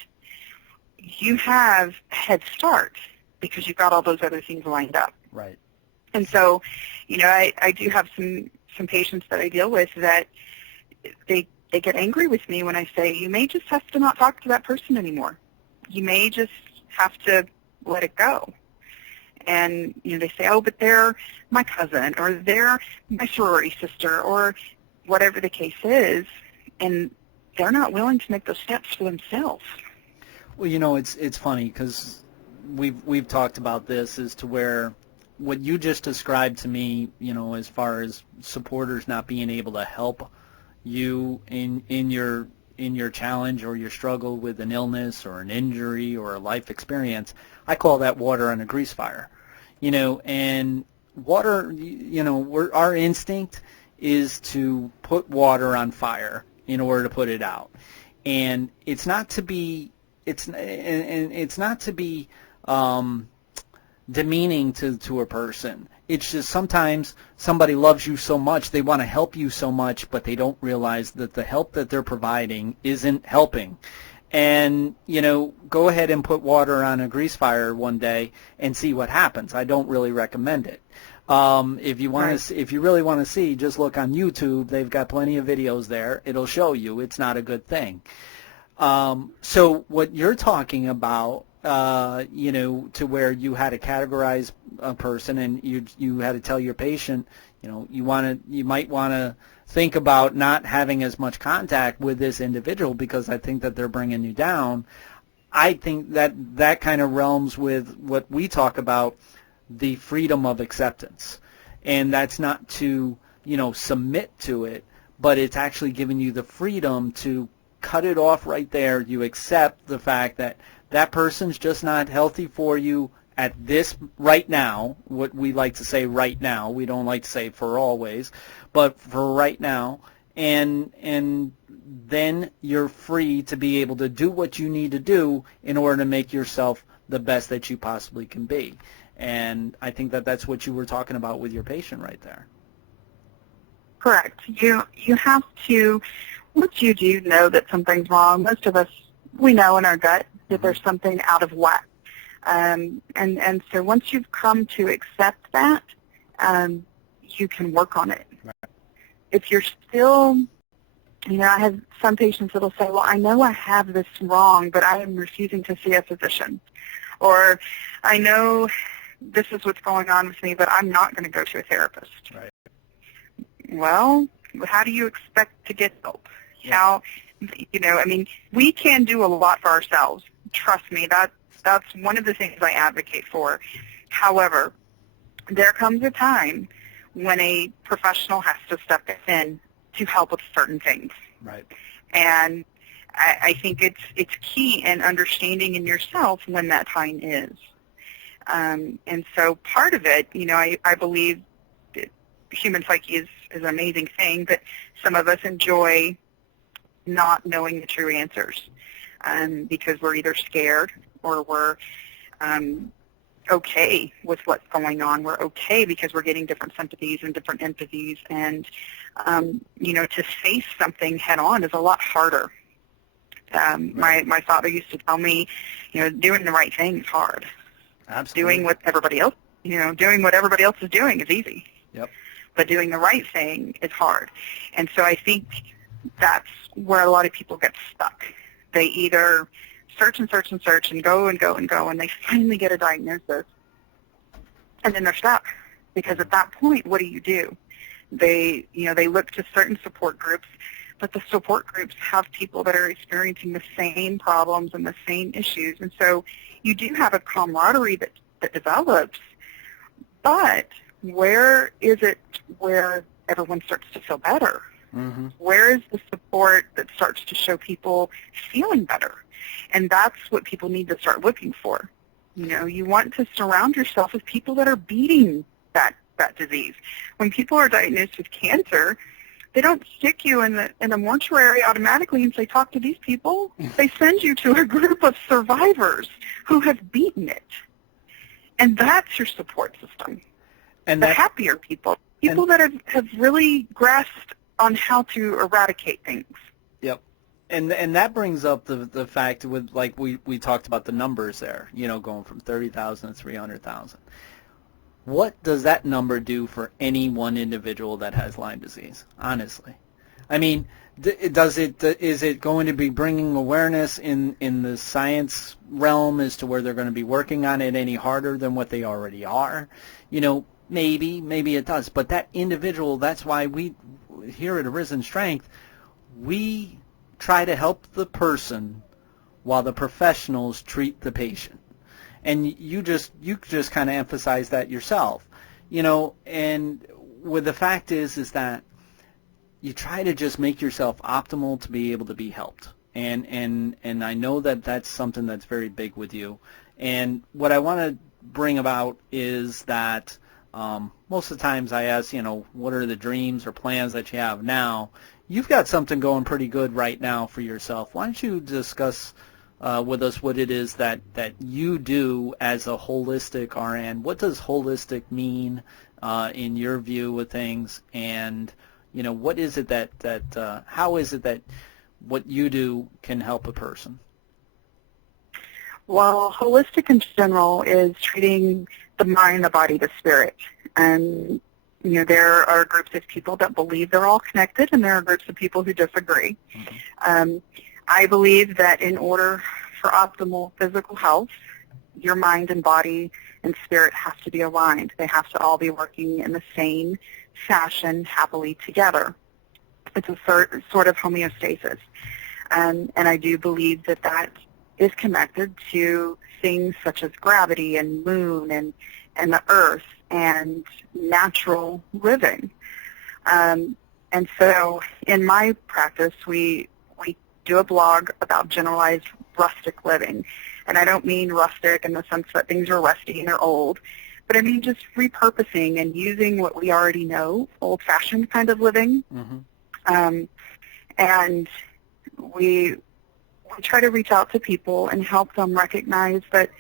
you have a head start because you've got all those other things lined up. Right. And so, you know, I do have some patients that I deal with that they get angry with me when I say, you may just have to not talk to that person anymore. You may just have to let it go. And, you know, they say, oh, but they're my cousin or they're my sorority sister or whatever the case is, and they're not willing to make those steps for themselves. Well, you know, it's funny because we've talked about this as to where what you just described to me, you know, as far as supporters not being able to help you in your challenge or your struggle with an illness or an injury or a life experience, I call that water on a grease fire. You know, and water, you know, our instinct is to put water on fire in order to put it out. And it's not to be demeaning to a person. It's just sometimes somebody loves you so much, they want to help you so much, but they don't realize that the help that they're providing isn't helping. And, you know, go ahead and put water on a grease fire one day and see what happens. I don't really recommend it. If you want to, if you really want to see, just look on YouTube. They've got plenty of videos there. It'll show you it's not a good thing. So what you're talking about, you know, to where you had to categorize a person and you had to tell your patient, you know, you might want to think about not having as much contact with this individual because I think that they're bringing you down. I think that kind of realms with what we talk about, the freedom of acceptance. And that's not to, you know, submit to it, but it's actually giving you the freedom to cut it off right there. You accept the fact that that person's just not healthy for you at this right now, what we like to say right now. We don't like to say for always, but for right now. And then you're free to be able to do what you need to do in order to make yourself the best that you possibly can be. And I think that that's what you were talking about with your patient right there. Correct. You have to, once you do know that something's wrong, most of us, we know in our gut that there's something out of whack. And so once you've come to accept that, you can work on it. Right. If you're still, you know, I have some patients that will say, well, I know I have this wrong, but I am refusing to see a physician. Or I know this is what's going on with me, but I'm not going to go to a therapist. Right. Well, how do you expect to get help? Yeah. How, you know, I mean, we can do a lot for ourselves. Trust me, that's one of the things I advocate for. However, there comes a time when a professional has to step in to help with certain things. Right. And I think it's key in understanding in yourself when that time is. And so part of it, I believe that human psyche is an amazing thing, but some of us enjoy not knowing the true answers because we're either scared or we're okay with what's going on. We're okay because we're getting different sympathies and different empathies. And, to face something head on is a lot harder. My father used to tell me, doing the right thing is hard. Absolutely. Doing what everybody else is doing is easy. Yep. But doing the right thing is hard. And so I think that's where a lot of people get stuck. They either search and search and search and go and go and go, and they finally get a diagnosis, and then they're stuck. Because at that point, what do? They look to certain support groups, but the support groups have people that are experiencing the same problems and the same issues. And so you do have a camaraderie that develops, but where is it where everyone starts to feel better? Mm-hmm. Where is the support that starts to show people feeling better? And that's what people need to start looking for. You want to surround yourself with people that are beating that disease. When people are diagnosed with cancer, they don't stick you in a mortuary automatically and say, talk to these people. They send you to a group of survivors who have beaten it. And that's your support system. And the happier people that have really grasped on how to eradicate things. Yep. And that brings up the fact with, like, we talked about the numbers there, going from 30,000 to 300,000. What does that number do for any one individual that has Lyme disease, honestly? I mean, is it going to be bringing awareness in the science realm as to where they're going to be working on it any harder than what they already are? Maybe it does. But that individual, that's why we, here at Arisen Strength, we try to help the person while the professionals treat the patient. And you just kind of emphasize that yourself, and what the fact is that you try to just make yourself optimal to be able to be helped. And I know that that's something that's very big with you. And what I want to bring about is that most of the times I ask, what are the dreams or plans that you have now? You've got something going pretty good right now for yourself. Why don't you discuss with us what it is that you do as a holistic RN? What does holistic mean in your view of things? And, what is it that how is it that what you do can help a person? Well, holistic in general is treating the mind, the body, the spirit. And, there are groups of people that believe they're all connected, and there are groups of people who disagree. Mm-hmm. I believe that in order for optimal physical health, your mind and body and spirit have to be aligned. They have to all be working in the same fashion happily together. It's a sort of homeostasis. And I do believe that is connected to things such as gravity and moon and the earth and natural living. And so in my practice, we do a blog about generalized rustic living. And I don't mean rustic in the sense that things are rusty and they're old, but I mean just repurposing and using what we already know, old-fashioned kind of living. Mm-hmm. And we try to reach out to people and help them recognize that,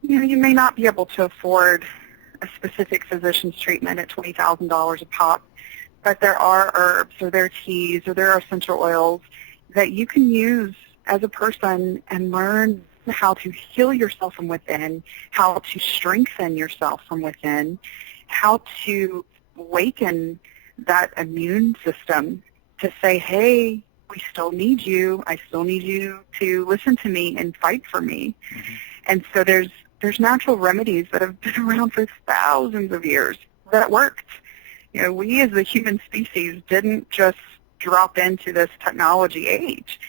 you may not be able to afford a specific physician's treatment at $20,000 a pop, but there are herbs or there are teas or there are essential oils that you can use as a person and learn how to heal yourself from within, how to strengthen yourself from within, how to awaken that immune system to say, hey, we still need you. I still need you to listen to me and fight for me. Mm-hmm. And so there's natural remedies that have been around for thousands of years that worked. We as the human species didn't just drop into this technology age.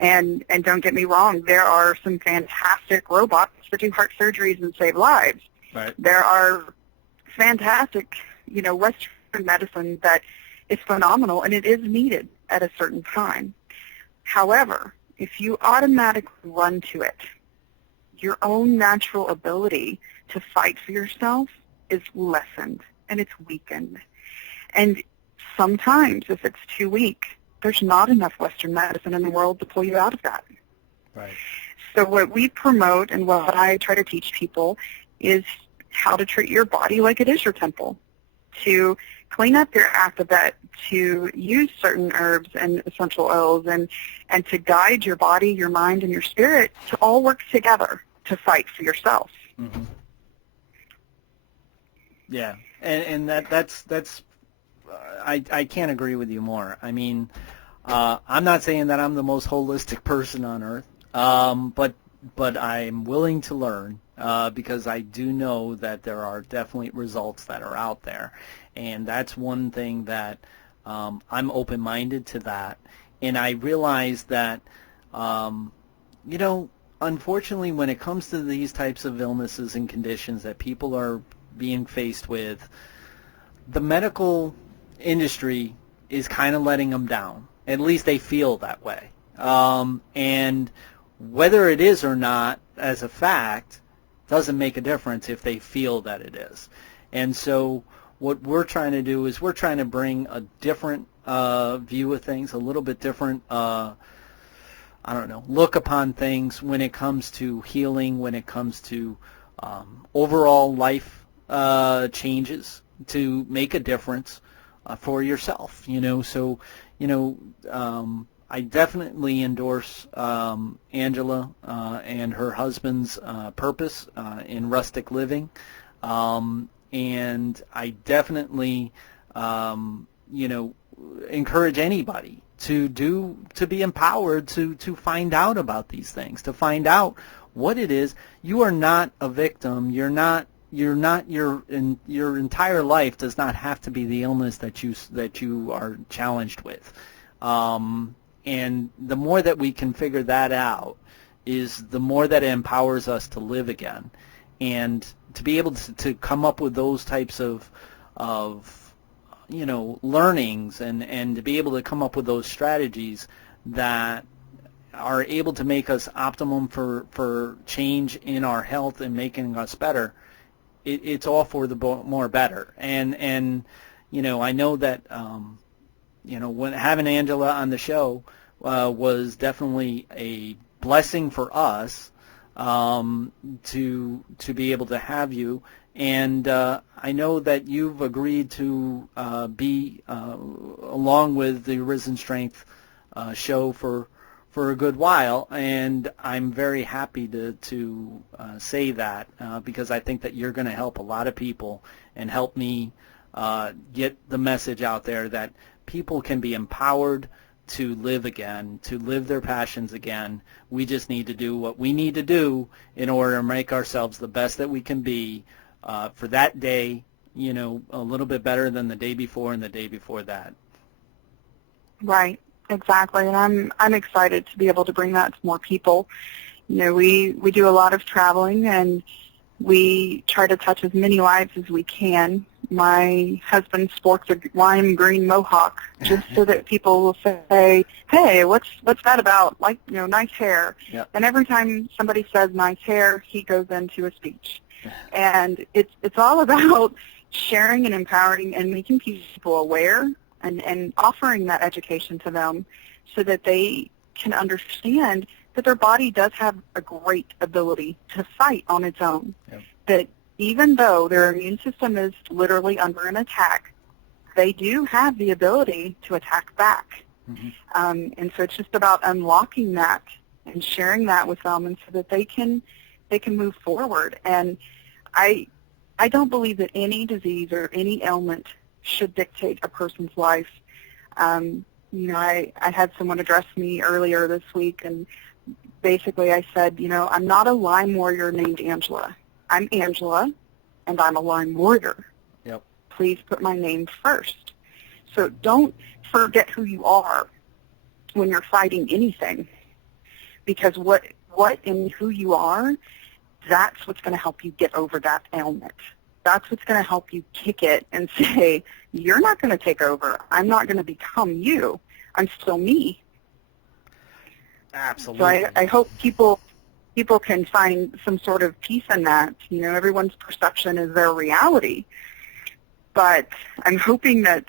And don't get me wrong, there are some fantastic robots that do heart surgeries and save lives. Right. There are fantastic, Western medicine that is phenomenal, and it is needed at a certain time. However, if you automatically run to it, your own natural ability to fight for yourself is lessened and it's weakened. And sometimes, if it's too weak, there's not enough Western medicine in the world to pull you out of that. Right. So what we promote and what I try to teach people is how to treat your body like it is your temple, to clean up your alphabet, to use certain herbs and essential oils, and to guide your body, your mind, and your spirit to all work together to fight for yourself. Mm-hmm. Yeah, and that's I can't agree with you more. I mean, I'm not saying that I'm the most holistic person on earth, but I'm willing to learn because I do know that there are definitely results that are out there, and that's one thing that I'm open-minded to that, and I realize that unfortunately, when it comes to these types of illnesses and conditions that people are being faced with, the medical industry is kind of letting them down. At least they feel that way. And whether it is or not, as a fact, doesn't make a difference if they feel that it is. And so what we're trying to do is we're trying to bring a different view of things, a little bit different look upon things when it comes to healing, when it comes to overall life changes to make a difference for yourself. So, I definitely endorse Angela and her husband's purpose in rustic living, and I definitely, encourage anybody to be empowered to find out about these things, to find out what it is. You are not a victim. Your entire life does not have to be the illness that you are challenged with. And the more that we can figure that out is the more that it empowers us to live again, and to be able to come up with those types of learnings, and to be able to come up with those strategies that are able to make us optimum for change in our health and making us better. It's all for the more better. And I know that when having Angela on the show was definitely a blessing for us to be able to have you. And I know that you've agreed to be along with the Arisen Strength show for a good while, and I'm very happy to say that because I think that you're going to help a lot of people and help me get the message out there that people can be empowered to live again, to live their passions again. We just need to do what we need to do in order to make ourselves the best that we can be for that day, a little bit better than the day before and the day before that. Right. Exactly, and I'm excited to be able to bring that to more people. We do a lot of traveling, and we try to touch as many lives as we can. My husband sports a lime green mohawk just so that people will say, "Hey, what's that about?" Nice hair. Yep. And every time somebody says nice hair, he goes into a speech, and it's all about sharing and empowering and making people aware. And offering that education to them so that they can understand that their body does have a great ability to fight on its own. Yep. That even though their immune system is literally under an attack, they do have the ability to attack back. Mm-hmm. And so it's just about unlocking that and sharing that with them, and so that they can move forward. And I don't believe that any disease or any ailment should dictate a person's life. I had someone address me earlier this week, and basically I said, I'm not a Lyme warrior named Angela. I'm Angela, and I'm a Lyme warrior. Yep. Please put my name first. So don't forget who you are when you're fighting anything, because what and who you are that's what's going to help you get over that ailment. That's what's going to help you kick it and say, you're not going to take over. I'm not going to become you. I'm still me. Absolutely. So I hope people can find some sort of peace in that. You know, everyone's perception is their reality. But I'm hoping that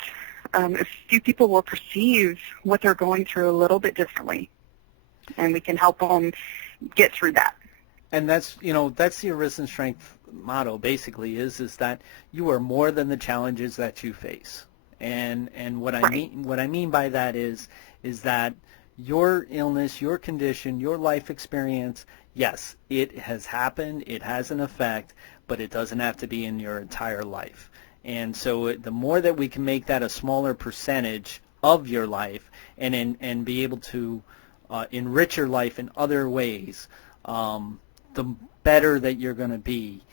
a few people will perceive what they're going through a little bit differently, and we can help them get through that. And that's the Arisen Strength motto basically is that you are more than the challenges that you face. And what I mean by that is that your illness, your condition, your life experience, yes, it has happened, it has an effect, but it doesn't have to be in your entire life. And so the more that we can make that a smaller percentage of your life and be able to enrich your life in other ways, the better that you're going to be,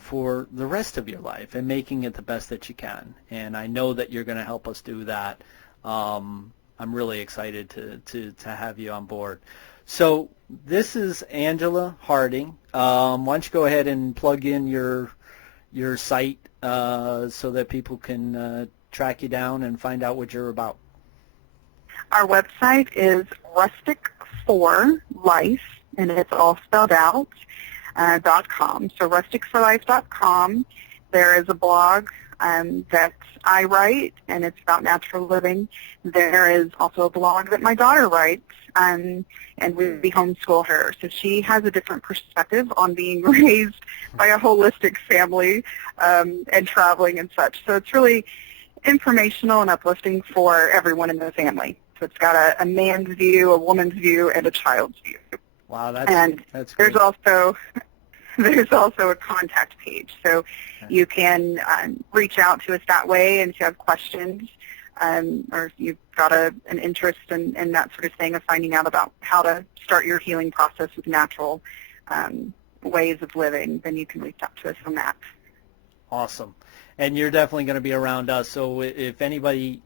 for the rest of your life and making it the best that you can. And I know that you're going to help us do that. I'm really excited to have you on board. So this is Angela Harding. Why don't you go ahead and plug in your site so that people can track you down and find out what you're about. Our website is Rustic for Life, and it's all spelled out, .com. So rusticforlife.com. There is a blog that I write, and it's about natural living. There is also a blog that my daughter writes, and we homeschool her. So she has a different perspective on being raised by a holistic family and traveling and such. So it's really informational and uplifting for everyone in the family. So it's got a man's view, a woman's view, and a child's view. Wow, that's there's great. There's also a contact page, so you can reach out to us that way, and if you have questions or if you've got an interest in that sort of thing of finding out about how to start your healing process with natural ways of living, then you can reach out to us on that. Awesome. And you're definitely going to be around us, so if anybody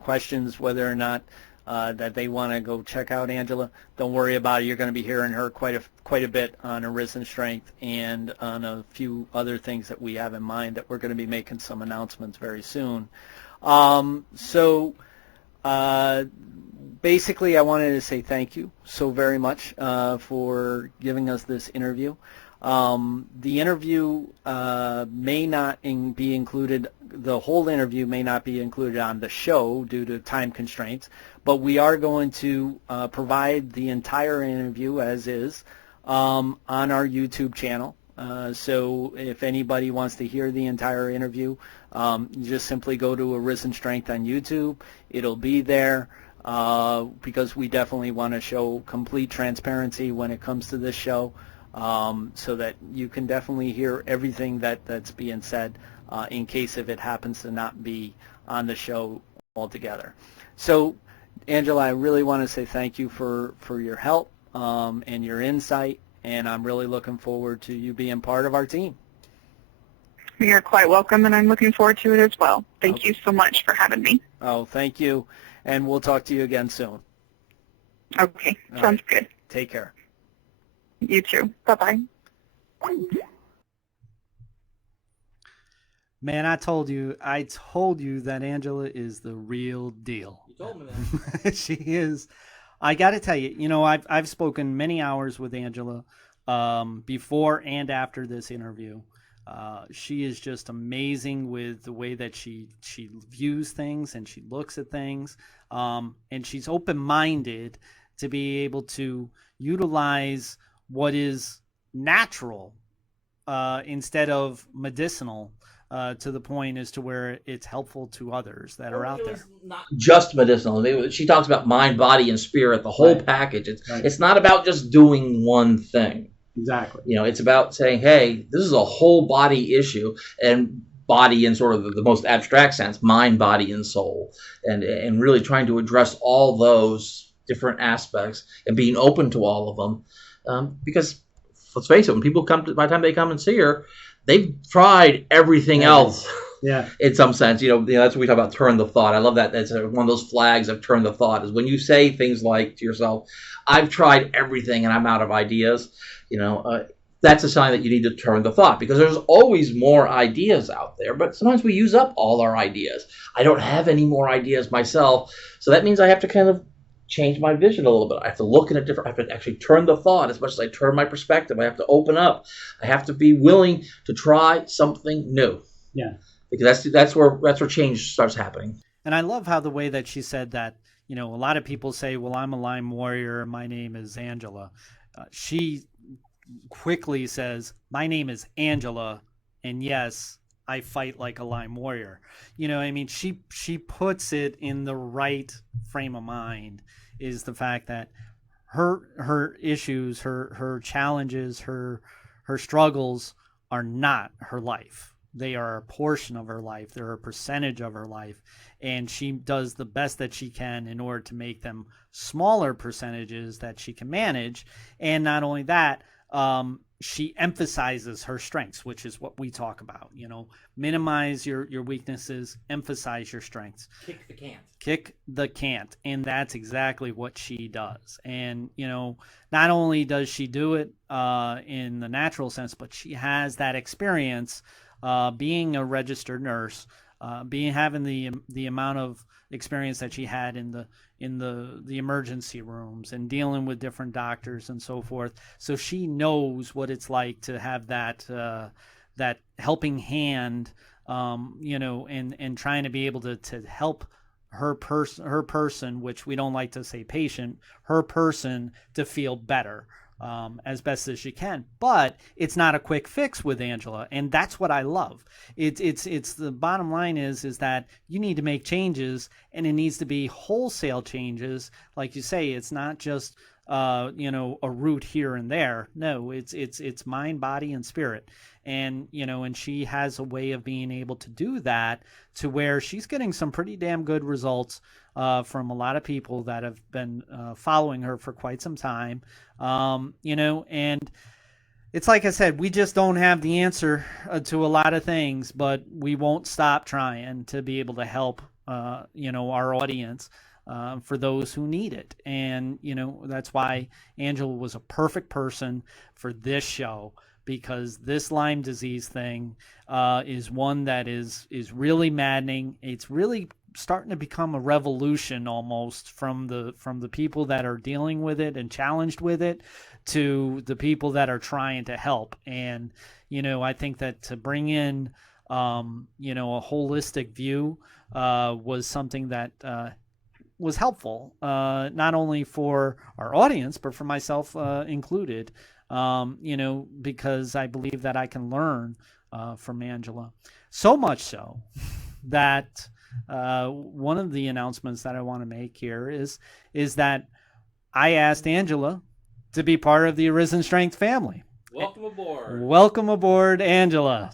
questions whether or not that they want to go check out Angela, don't worry about it. You're going to be hearing her quite a bit on Arisen Strength and on a few other things that we have in mind that we're going to be making some announcements very soon. Basically, I wanted to say thank you so very much for giving us this interview. The interview may not be included, the whole interview may not be included on the show due to time constraints, but we are going to provide the entire interview as is on our YouTube channel. So if anybody wants to hear the entire interview, you just simply go to Arisen Strength on YouTube. It'll be there because we definitely want to show complete transparency when it comes to this show. So that you can definitely hear everything that's being said in case if it happens to not be on the show altogether. So, Angela, I really want to say thank you for your help and your insight, and I'm really looking forward to you being part of our team. You're quite welcome, and I'm looking forward to it as well. Thank you so much for having me. Oh, thank you, and we'll talk to you again soon. Okay, sounds good. Take care. You too. Bye-bye. Man, I told you that Angela is the real deal. You told me that. She is. I got to tell you, I've spoken many hours with Angela before and after this interview. She is just amazing with the way that she views things and she looks at things, and she's open-minded to be able to utilize what is natural instead of medicinal to the point as to where it's helpful to others that are out there. Not just medicinal. She talks about mind, body, and spirit, the whole package. It's not about just doing one thing. Exactly. It's about saying, hey, this is a whole body issue, and body in sort of the most abstract sense, mind, body, and soul, and really trying to address all those different aspects and being open to all of them. Because let's face it, when people by the time they come and see her, they've tried everything else Yeah. In some sense, that's what we talk about. Turn the thought. I love that. That's one of those flags of turn the thought. Is when you say things like to yourself, "I've tried everything and I'm out of ideas." That's a sign that you need to turn the thought, because there's always more ideas out there, but sometimes we use up all our ideas. I don't have any more ideas myself, so that means I have to kind of change my vision a little bit. I have to look in a different, I have to actually turn the thought as much as I turn my perspective. I have to open up. I have to be willing to try something new. Yeah. Because that's where change starts happening. And I love how the way that she said that, a lot of people say, well, I'm a Lyme warrior. My name is Angela. She quickly says, my name is Angela, and yes, I fight like a Lyme warrior. She puts it in the right frame of mind, is the fact that her issues, her challenges, her struggles are not her life. They are a portion of her life. They're a percentage of her life. And she does the best that she can in order to make them smaller percentages that she can manage. And not only that, she emphasizes her strengths, which is what we talk about. Minimize your weaknesses, emphasize your strengths. Kick the can't. Kick the can't. And that's exactly what she does. And, not only does she do it in the natural sense, but she has that experience being a registered nurse, having the amount of experience that she had in the emergency rooms and dealing with different doctors and so forth. So she knows what it's like to have that helping hand, and trying to be able to help her person, which we don't like to say patient, her person, to feel better. As best as she can, but it's not a quick fix with Angela, and that's what I love. It's the bottom line is that you need to make changes, and it needs to be wholesale changes. Like you say, it's not just a root here and there. No, it's mind, body, and spirit. And and she has a way of being able to do that, to where she's getting some pretty damn good results from a lot of people that have been following her for quite some time. And it's like I said, we just don't have the answer to a lot of things, but we won't stop trying to be able to help our audience, for those who need it. And that's why Angela was a perfect person for this show, because this Lyme disease thing is one that is really maddening. It's really starting to become a revolution almost, from the people that are dealing with it and challenged with it to the people that are trying to help. And I think that to bring in a holistic view was something that was helpful, not only for our audience but for myself included. Because I believe that I can learn from Angela. So much so that one of the announcements that I want to make here is that I asked Angela to be part of the Arisen Strength family. Welcome aboard. Welcome aboard, Angela.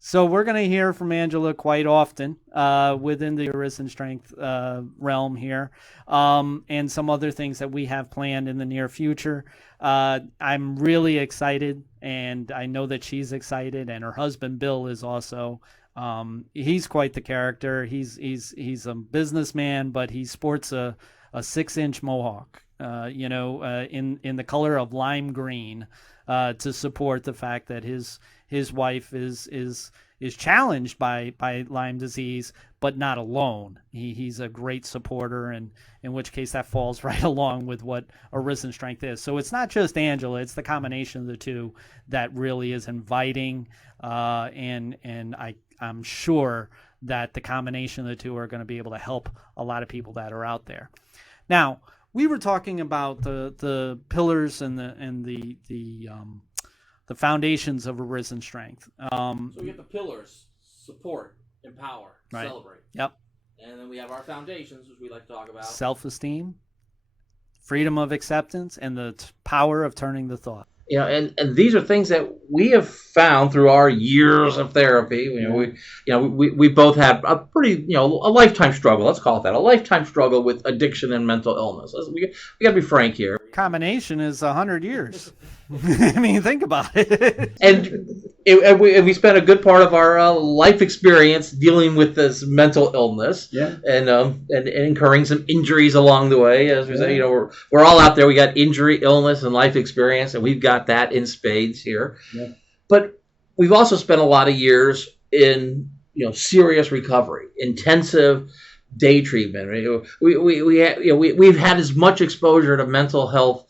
So we're going to hear from Angela quite often within the Arisen Strength realm here, and some other things that we have planned in the near future. I'm really excited, and I know that she's excited, and her husband Bill is also. He's quite the character. He's a businessman, but he sports a 6-inch mohawk, in the color of lime green, to support the fact that his wife is challenged by Lyme disease, but not alone. He's a great supporter, and in which case that falls right along with what Arisen Strength is. So it's not just Angela; it's the combination of the two that really is inviting, and I'm sure that the combination of the two are going to be able to help a lot of people that are out there. Now, we were talking about the pillars and the foundations of Arisen Strength. So we get the pillars: support, empower, right. Celebrate. Yep. And then we have our foundations, which we like to talk about: self-esteem, freedom of acceptance, and the power of turning the thought. And these are things that we have found through our years of therapy. We both had a pretty, a lifetime struggle. Let's call it that, a lifetime struggle with addiction and mental illness. We got to be frank here. Combination is 100 years. I mean, think about it. And we spent a good part of our life experience dealing with this mental illness, and incurring some injuries along the way. As we say, we're all out there. We got injury, illness, and life experience, and we've got that in spades here. Yeah. But we've also spent a lot of years in serious recovery, intensive day treatment. We've had as much exposure to mental health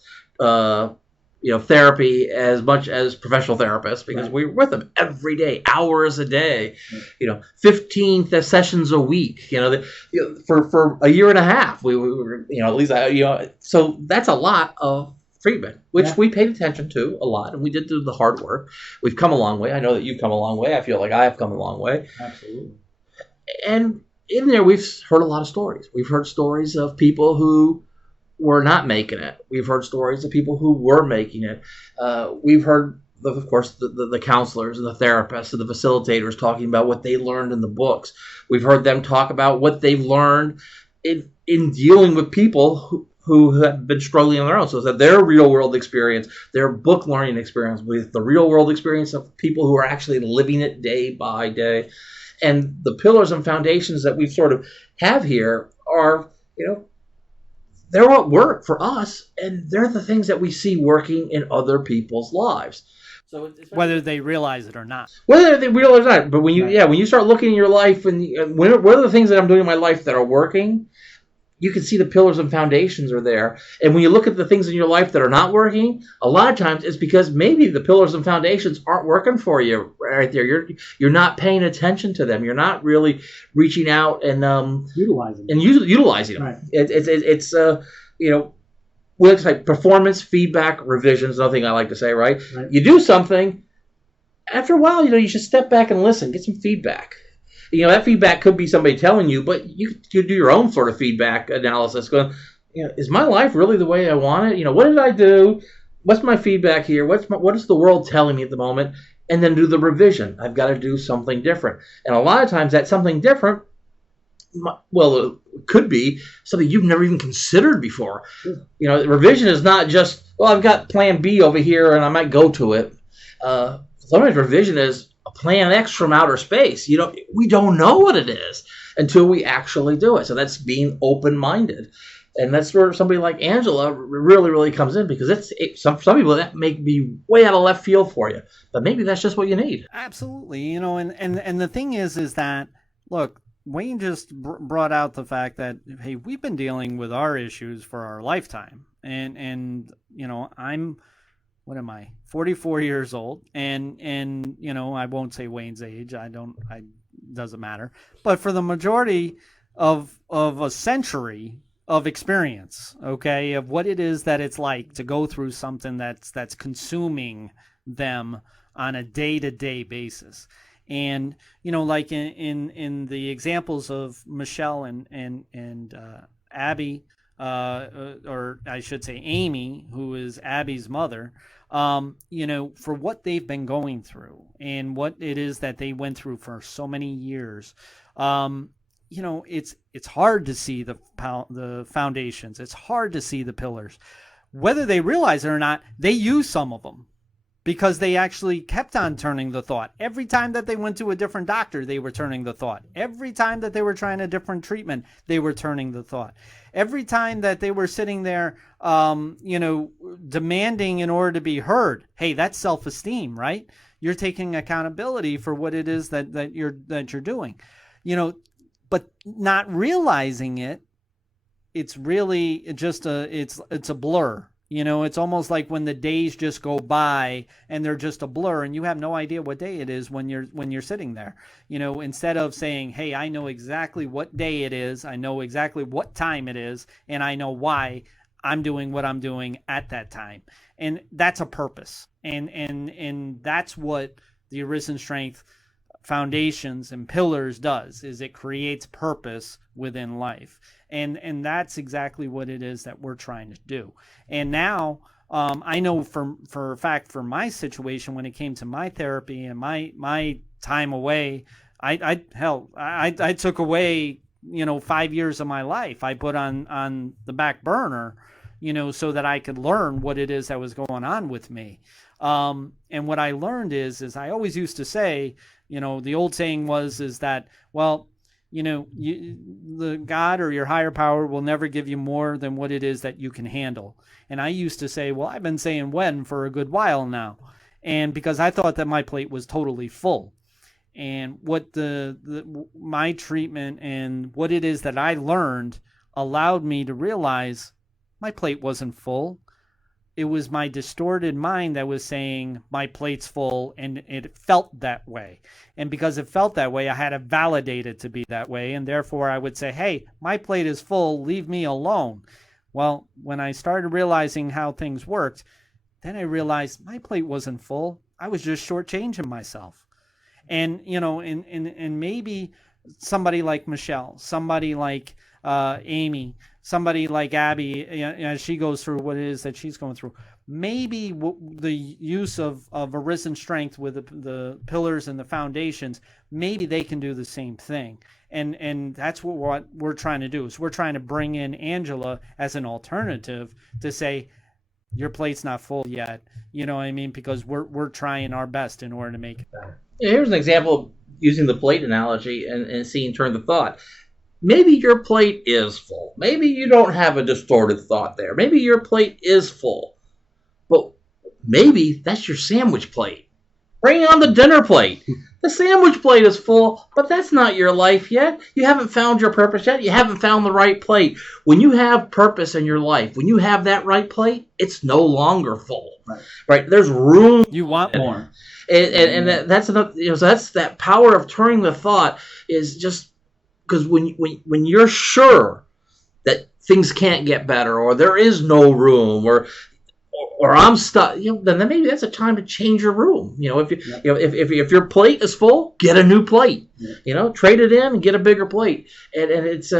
therapy as much as professional therapists, because we're with them every day, hours a day, 15 sessions a week, for a year and a half. We were, at least, so that's a lot of treatment, which we paid attention to a lot, and we did do the hard work. We've come a long way. I know that you've come a long way. I feel like I have come a long way. Absolutely. And in there, we've heard a lot of stories. We've heard stories of people who were not making it. We've heard stories of people who were making it. We've heard, of course, the counselors and the therapists and the facilitators talking about what they learned in the books. We've heard them talk about what they've learned in dealing with people who have been struggling on their own. So that their real world experience, their book learning experience with the real world experience of people who are actually living it day by day. And the pillars and foundations that we sort of have here are, they're what work for us, and they're the things that we see working in other people's lives. So it's whether they realize it or not. Whether they realize it or not. But when you start looking in your life, and what are the things that I'm doing in my life that are working, you can see the pillars and foundations are there. And when you look at the things in your life that are not working, a lot of times it's because maybe the pillars and foundations aren't working for you right there. You're not paying attention to them. You're not really reaching out and utilizing them. Right. It's we like to say performance, feedback, revisions. Another thing I like to say, right? You do something. After a while, you should step back and listen, get some feedback. That feedback could be somebody telling you, but you do your own sort of feedback analysis. Going, is my life really the way I want it? What did I do? What's my feedback here? What is the world telling me at the moment? And then do the revision. I've got to do something different. And a lot of times that something different, it could be something you've never even considered before. Revision is not just, I've got plan B over here and I might go to it. Sometimes revision is a plan X from outer space. We don't know what it is until we actually do it. So that's being open-minded. And that's where somebody like Angela really, really comes in, because some people, that may be way out of left field for you, but maybe that's just what you need. Absolutely. And the thing is that, look, Wayne just brought out the fact that, hey, we've been dealing with our issues for our lifetime. And I'm, what am I, 44 years old, and I won't say Wayne's age. Doesn't matter. But for the majority of a century of experience, okay, of what it is that it's like to go through something that's consuming them on a day-to-day basis. And like in the examples of Michelle and Abby, or I should say Amy, who is Abby's mother, for what they've been going through and what it is that they went through for so many years. It's hard to see the foundations. It's hard to see the pillars. Whether they realize it or not, they use some of them, because they actually kept on turning the thought. Every time that they went to a different doctor, they were turning the thought. Every time that they were trying a different treatment, they were turning the thought. Every time that they were sitting there, demanding in order to be heard, hey, that's self-esteem, right? You're taking accountability for what it is that you're doing, but not realizing it. It's really just it's a blur. It's almost like when the days just go by and they're just a blur, and you have no idea what day it is when you're sitting there. Instead of saying, hey, I know exactly what day it is, I know exactly what time it is, and I know why I'm doing what I'm doing at that time. And that's a purpose. And that's what the Arisen Strength foundations and pillars does, is it creates purpose within life. And that's exactly what it is that we're trying to do. And now I know for a fact, for my situation, when it came to my therapy and my time away, I took away 5 years of my life. I put on the back burner so that I could learn what it is that was going on with me. And what I learned is I always used to say, the old saying is that, well, the God or your higher power will never give you more than what it is that you can handle. And I used to say, well, I've been saying when for a good while now. And because I thought that my plate was totally full. And what my treatment and what it is that I learned allowed me to realize my plate wasn't full. It was my distorted mind that was saying my plate's full, and it felt that way. And because it felt that way, I had to validate it to be that way. And therefore I would say, hey, my plate is full, leave me alone. Well, when I started realizing how things worked, then I realized my plate wasn't full. I was just shortchanging myself. And, and maybe somebody like Michelle, somebody like Amy, somebody like Abby, as she goes through what it is that she's going through, maybe the use of Arisen Strength with the pillars and the foundations, maybe they can do the same thing. And that's what we're trying to do, is we're trying to bring in Angela as an alternative to say, your plate's not full yet. You know what I mean? Because we're trying our best in order to make it better. Here's an example of using the plate analogy and seeing turn the thought. Maybe your plate is full. Maybe you don't have a distorted thought there. Maybe your plate is full. But maybe that's your sandwich plate. Bring on the dinner plate. The sandwich plate is full, but that's not your life yet. You haven't found your purpose yet. You haven't found the right plate. When you have purpose in your life, when you have that right plate, it's no longer full. Right? There's room. You want more. And that's enough. So that's that power of turning the thought, is just because when you're sure that things can't get better, or there is no room, or I'm stuck, then maybe that's a time to change your room. If your plate is full, get a new plate. Trade it in and get a bigger plate. And it's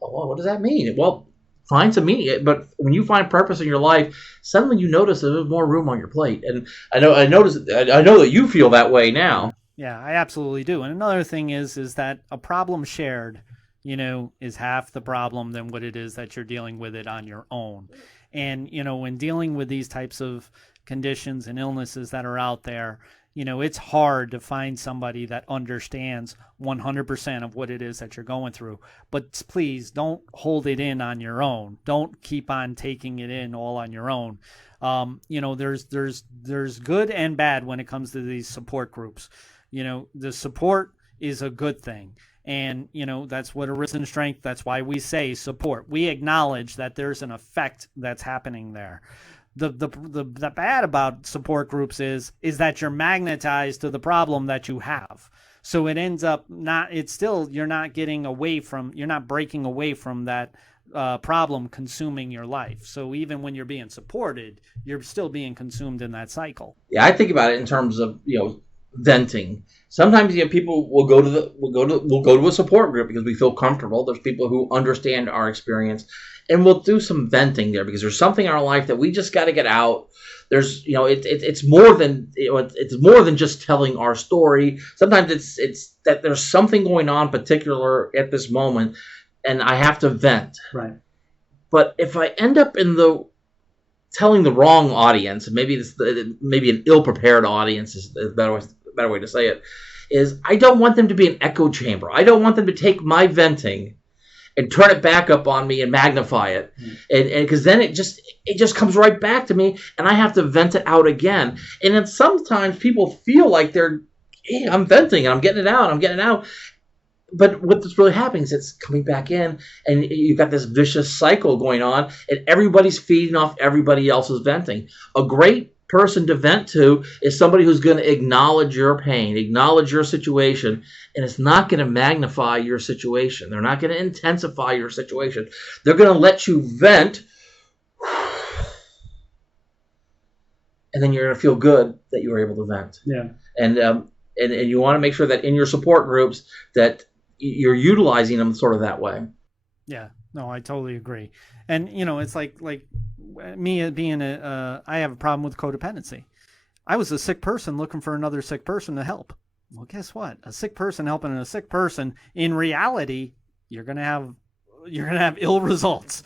what does that mean? Well, find some meaning. But when you find purpose in your life, suddenly you notice that there's more room on your plate. And I know that you feel that way now. Yeah, I absolutely do. And another thing is that a problem shared, is half the problem than what it is that you're dealing with it on your own. And, when dealing with these types of conditions and illnesses that are out there, it's hard to find somebody that understands 100% of what it is that you're going through. But please don't hold it in on your own. Don't keep on taking it in all on your own. There's good and bad when it comes to these support groups. The support is a good thing. And, that's what Arisen Strength, that's why we say support. We acknowledge that there's an effect that's happening there. The bad about support groups is that you're magnetized to the problem that you have. So it ends up you're not breaking away from that problem consuming your life. So even when you're being supported, you're still being consumed in that cycle. Yeah, I think about it in terms of, venting. Sometimes people will go to a support group because we feel comfortable. There's people who understand our experience, and we'll do some venting there because there's something in our life that we just got to get out. There's it's more than just telling our story. Sometimes it's that there's something going on particular at this moment, and I have to vent. Right. But if I end up telling the wrong audience, and maybe an ill-prepared audience is a better way to say it, is I don't want them to be an echo chamber. I don't want them to take my venting and turn it back up on me and magnify it, and because then it just comes right back to me, and I have to vent it out again. And then sometimes people feel like I'm venting and I'm getting it out. But what's really happening is it's coming back in, and you've got this vicious cycle going on, and everybody's feeding off everybody else's venting. A great person to vent to is somebody who's going to acknowledge your pain, acknowledge your situation, and it's not going to magnify your situation. They're not going to intensify your situation. They're going to let you vent, and then you're going to feel good that you were able to vent. Yeah. And you want to make sure that in your support groups that you're utilizing them sort of that way. Yeah, no, I totally agree. And, it's like me being I have a problem with codependency. I was a sick person looking for another sick person to help. Well, guess what? A sick person helping a sick person, in reality, you're going to have ill results.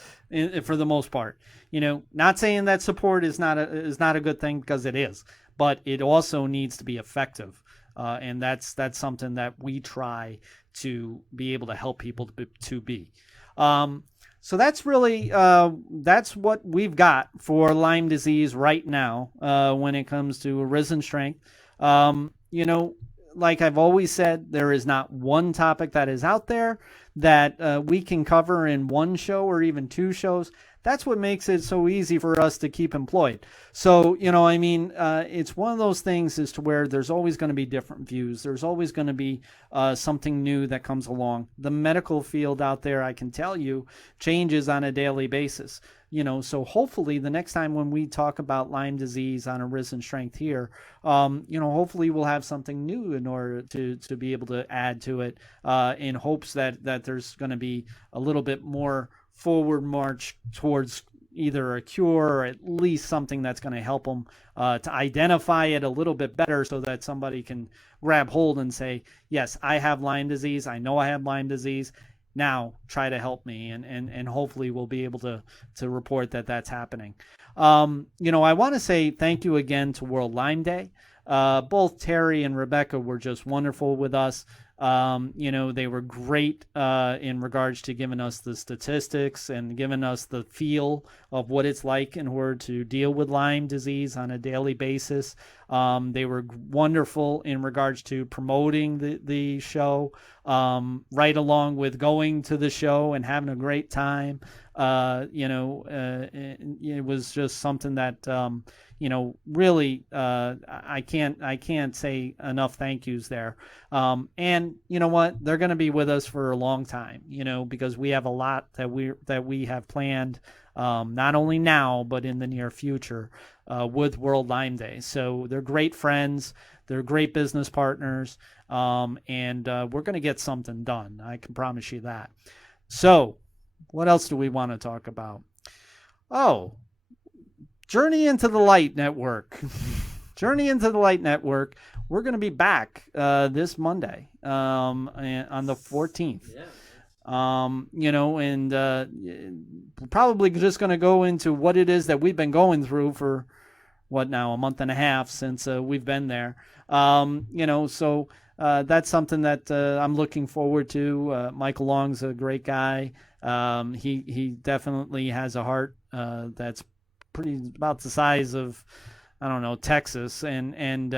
for the most part. Not saying that support is not a good thing, because it is, but it also needs to be effective. And that's something that we try to be able to help people to be. So that's really that's what we've got for Lyme disease right now when it comes to Arisen Strength. Like I've always said, there is not one topic that is out there that we can cover in one show or even two shows. That's what makes it so easy for us to keep employed. So, it's one of those things as to where there's always going to be different views. There's always going to be something new that comes along. The medical field out there, I can tell you, changes on a daily basis. So hopefully the next time when we talk about Lyme disease on Arisen Strength here, hopefully we'll have something new in order to be able to add to it, in hopes that there's going to be a little bit more forward march towards either a cure or at least something that's going to help them to identify it a little bit better, so that somebody can grab hold and say, yes, I have Lyme disease. I know I have Lyme disease. Now try to help me. And hopefully we'll be able to report that that's happening. I want to say thank you again to World Lyme Day. Both Terry and Rebecca were just wonderful with us. They were great in regards to giving us the statistics and giving us the feel of what it's like in order to deal with Lyme disease on a daily basis. They were wonderful in regards to promoting the show, right along with going to the show and having a great time. It was just something that, really, I can't say enough thank yous there. And you know what? They're going to be with us for a long time, because we have a lot that we have planned, not only now, but in the near future, with World Lyme Day. So they're great friends. They're great business partners. And we're going to get something done. I can promise you that. So what else do we want to talk about? Oh, Journey into the Light Network. Journey into the Light Network. We're going to be back this Monday on the 14th. Yeah. We're probably just going to go into what it is that we've been going through for, a month and a half since we've been there. So that's something that I'm looking forward to. Michael Long's a great guy. He definitely has a heart that's pretty about the size of, Texas, and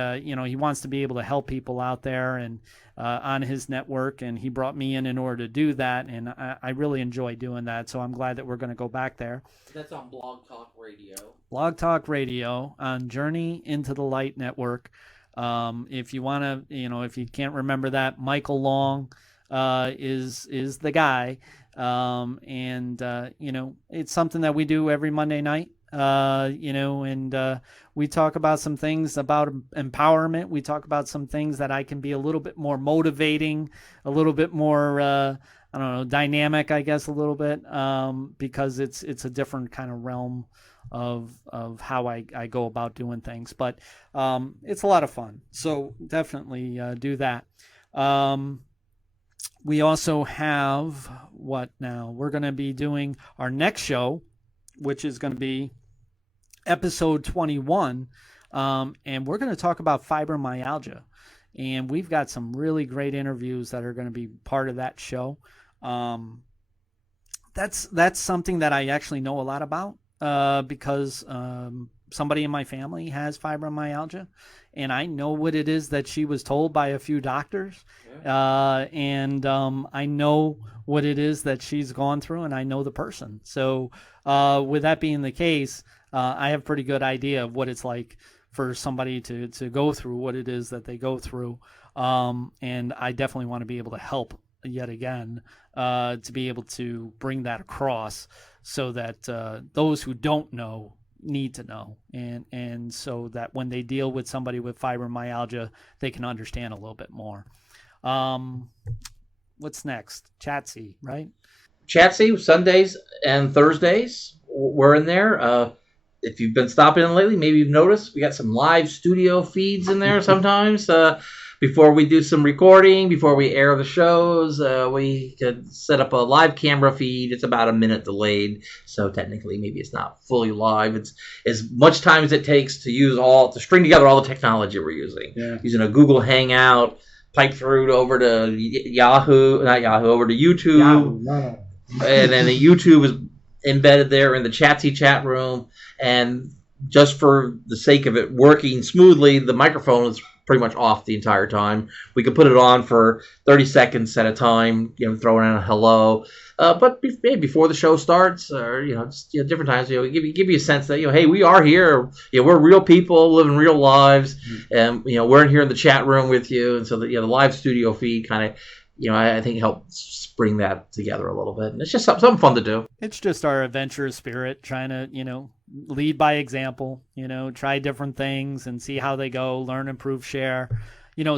he wants to be able to help people out there and on his network, and he brought me in order to do that, and I really enjoy doing that, so I'm glad that we're going to go back there. That's on Blog Talk Radio. Blog Talk Radio on Journey into the Light Network. If you want to, if you can't remember that, Michael Long is the guy, and it's something that we do every Monday night. We talk about some things about empowerment. We talk about some things that I can be a little bit more motivating, a little bit more, dynamic, I guess, a little bit, because it's a different kind of realm of how I go about doing things. But it's a lot of fun. So definitely do that. We also have what now? We're going to be doing our next show, which is going to be episode 21, and we're going to talk about fibromyalgia, and we've got some really great interviews that are going to be part of that show. That's something that I actually know a lot about, because somebody in my family has fibromyalgia, and I know what it is that she was told by a few doctors. Yeah. I know what it is that she's gone through, and I know the person. So with that being the case, I have a pretty good idea of what it's like for somebody to go through what it is that they go through. And I definitely want to be able to help yet again, to be able to bring that across so that those who don't know need to know, and so that when they deal with somebody with fibromyalgia, they can understand a little bit more. What's next? Chatsy, right? Chatsy, Sundays and Thursdays, we're in there. If you've been stopping in lately, maybe you've noticed we got some live studio feeds in there sometimes, before we do some recording, before we air the shows, we could set up a live camera feed. It's about a minute delayed, so technically maybe it's not fully live. It's as much time as it takes to string together all the technology we're using. Yeah. Using a Google Hangout, pipe through over to over to YouTube. Yahoo, no. And then the YouTube is embedded there in the Chatsy chat room. And just for the sake of it working smoothly, the microphone is pretty much off the entire time. We could put it on for 30 seconds at a time, throwing in a hello. But maybe before the show starts, or just different times, give you a sense that hey, we are here. We're real people living real lives, and we're in here in the chat room with you. And so the live studio feed kind of, I think helps bring that together a little bit. And it's just something fun to do. It's just our adventurous spirit, trying to lead by example. Try different things and see how they go. Learn, improve, share.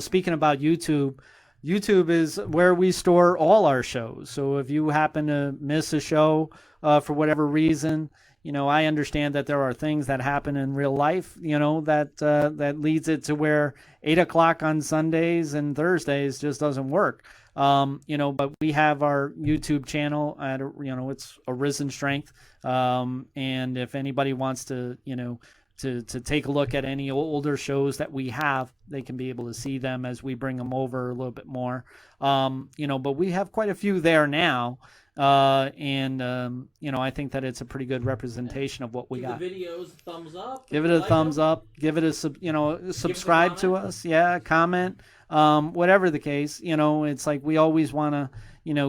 Speaking about YouTube. YouTube is where we store all our shows. So if you happen to miss a show for whatever reason, I understand that there are things that happen in real life, that leads it to where 8 o'clock on Sundays and Thursdays just doesn't work. But we have our YouTube channel at, it's Arisen Strength. And if anybody wants to, to take a look at any older shows that we have, they can be able to see them as we bring them over a little bit more. But we have quite a few there now. I think that it's a pretty good representation of what we got. Give the videos a thumbs up. Give it a thumbs up. Give it a, subscribe to us. Yeah, comment. Whatever the case, it's like we always want to,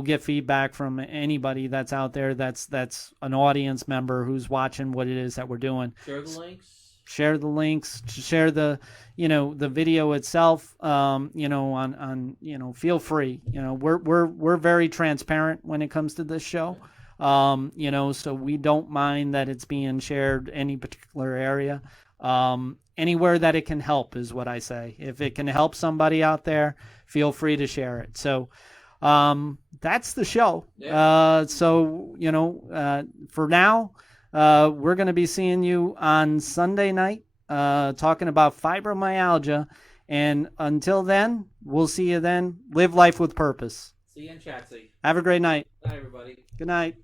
get feedback from anybody that's out there that's an audience member who's watching what it is that we're doing. Share the links. Share the the video itself. Feel free. We're very transparent when it comes to this show. So we don't mind that it's being shared any particular area. Anywhere that it can help is what I say. If it can help somebody out there, feel free to share it. So that's the show. Yeah. For now, we're going to be seeing you on Sunday night, talking about fibromyalgia. And until then, we'll see you then. Live life with purpose. See you in Chatsy. Have a great night. Bye, everybody. Good night.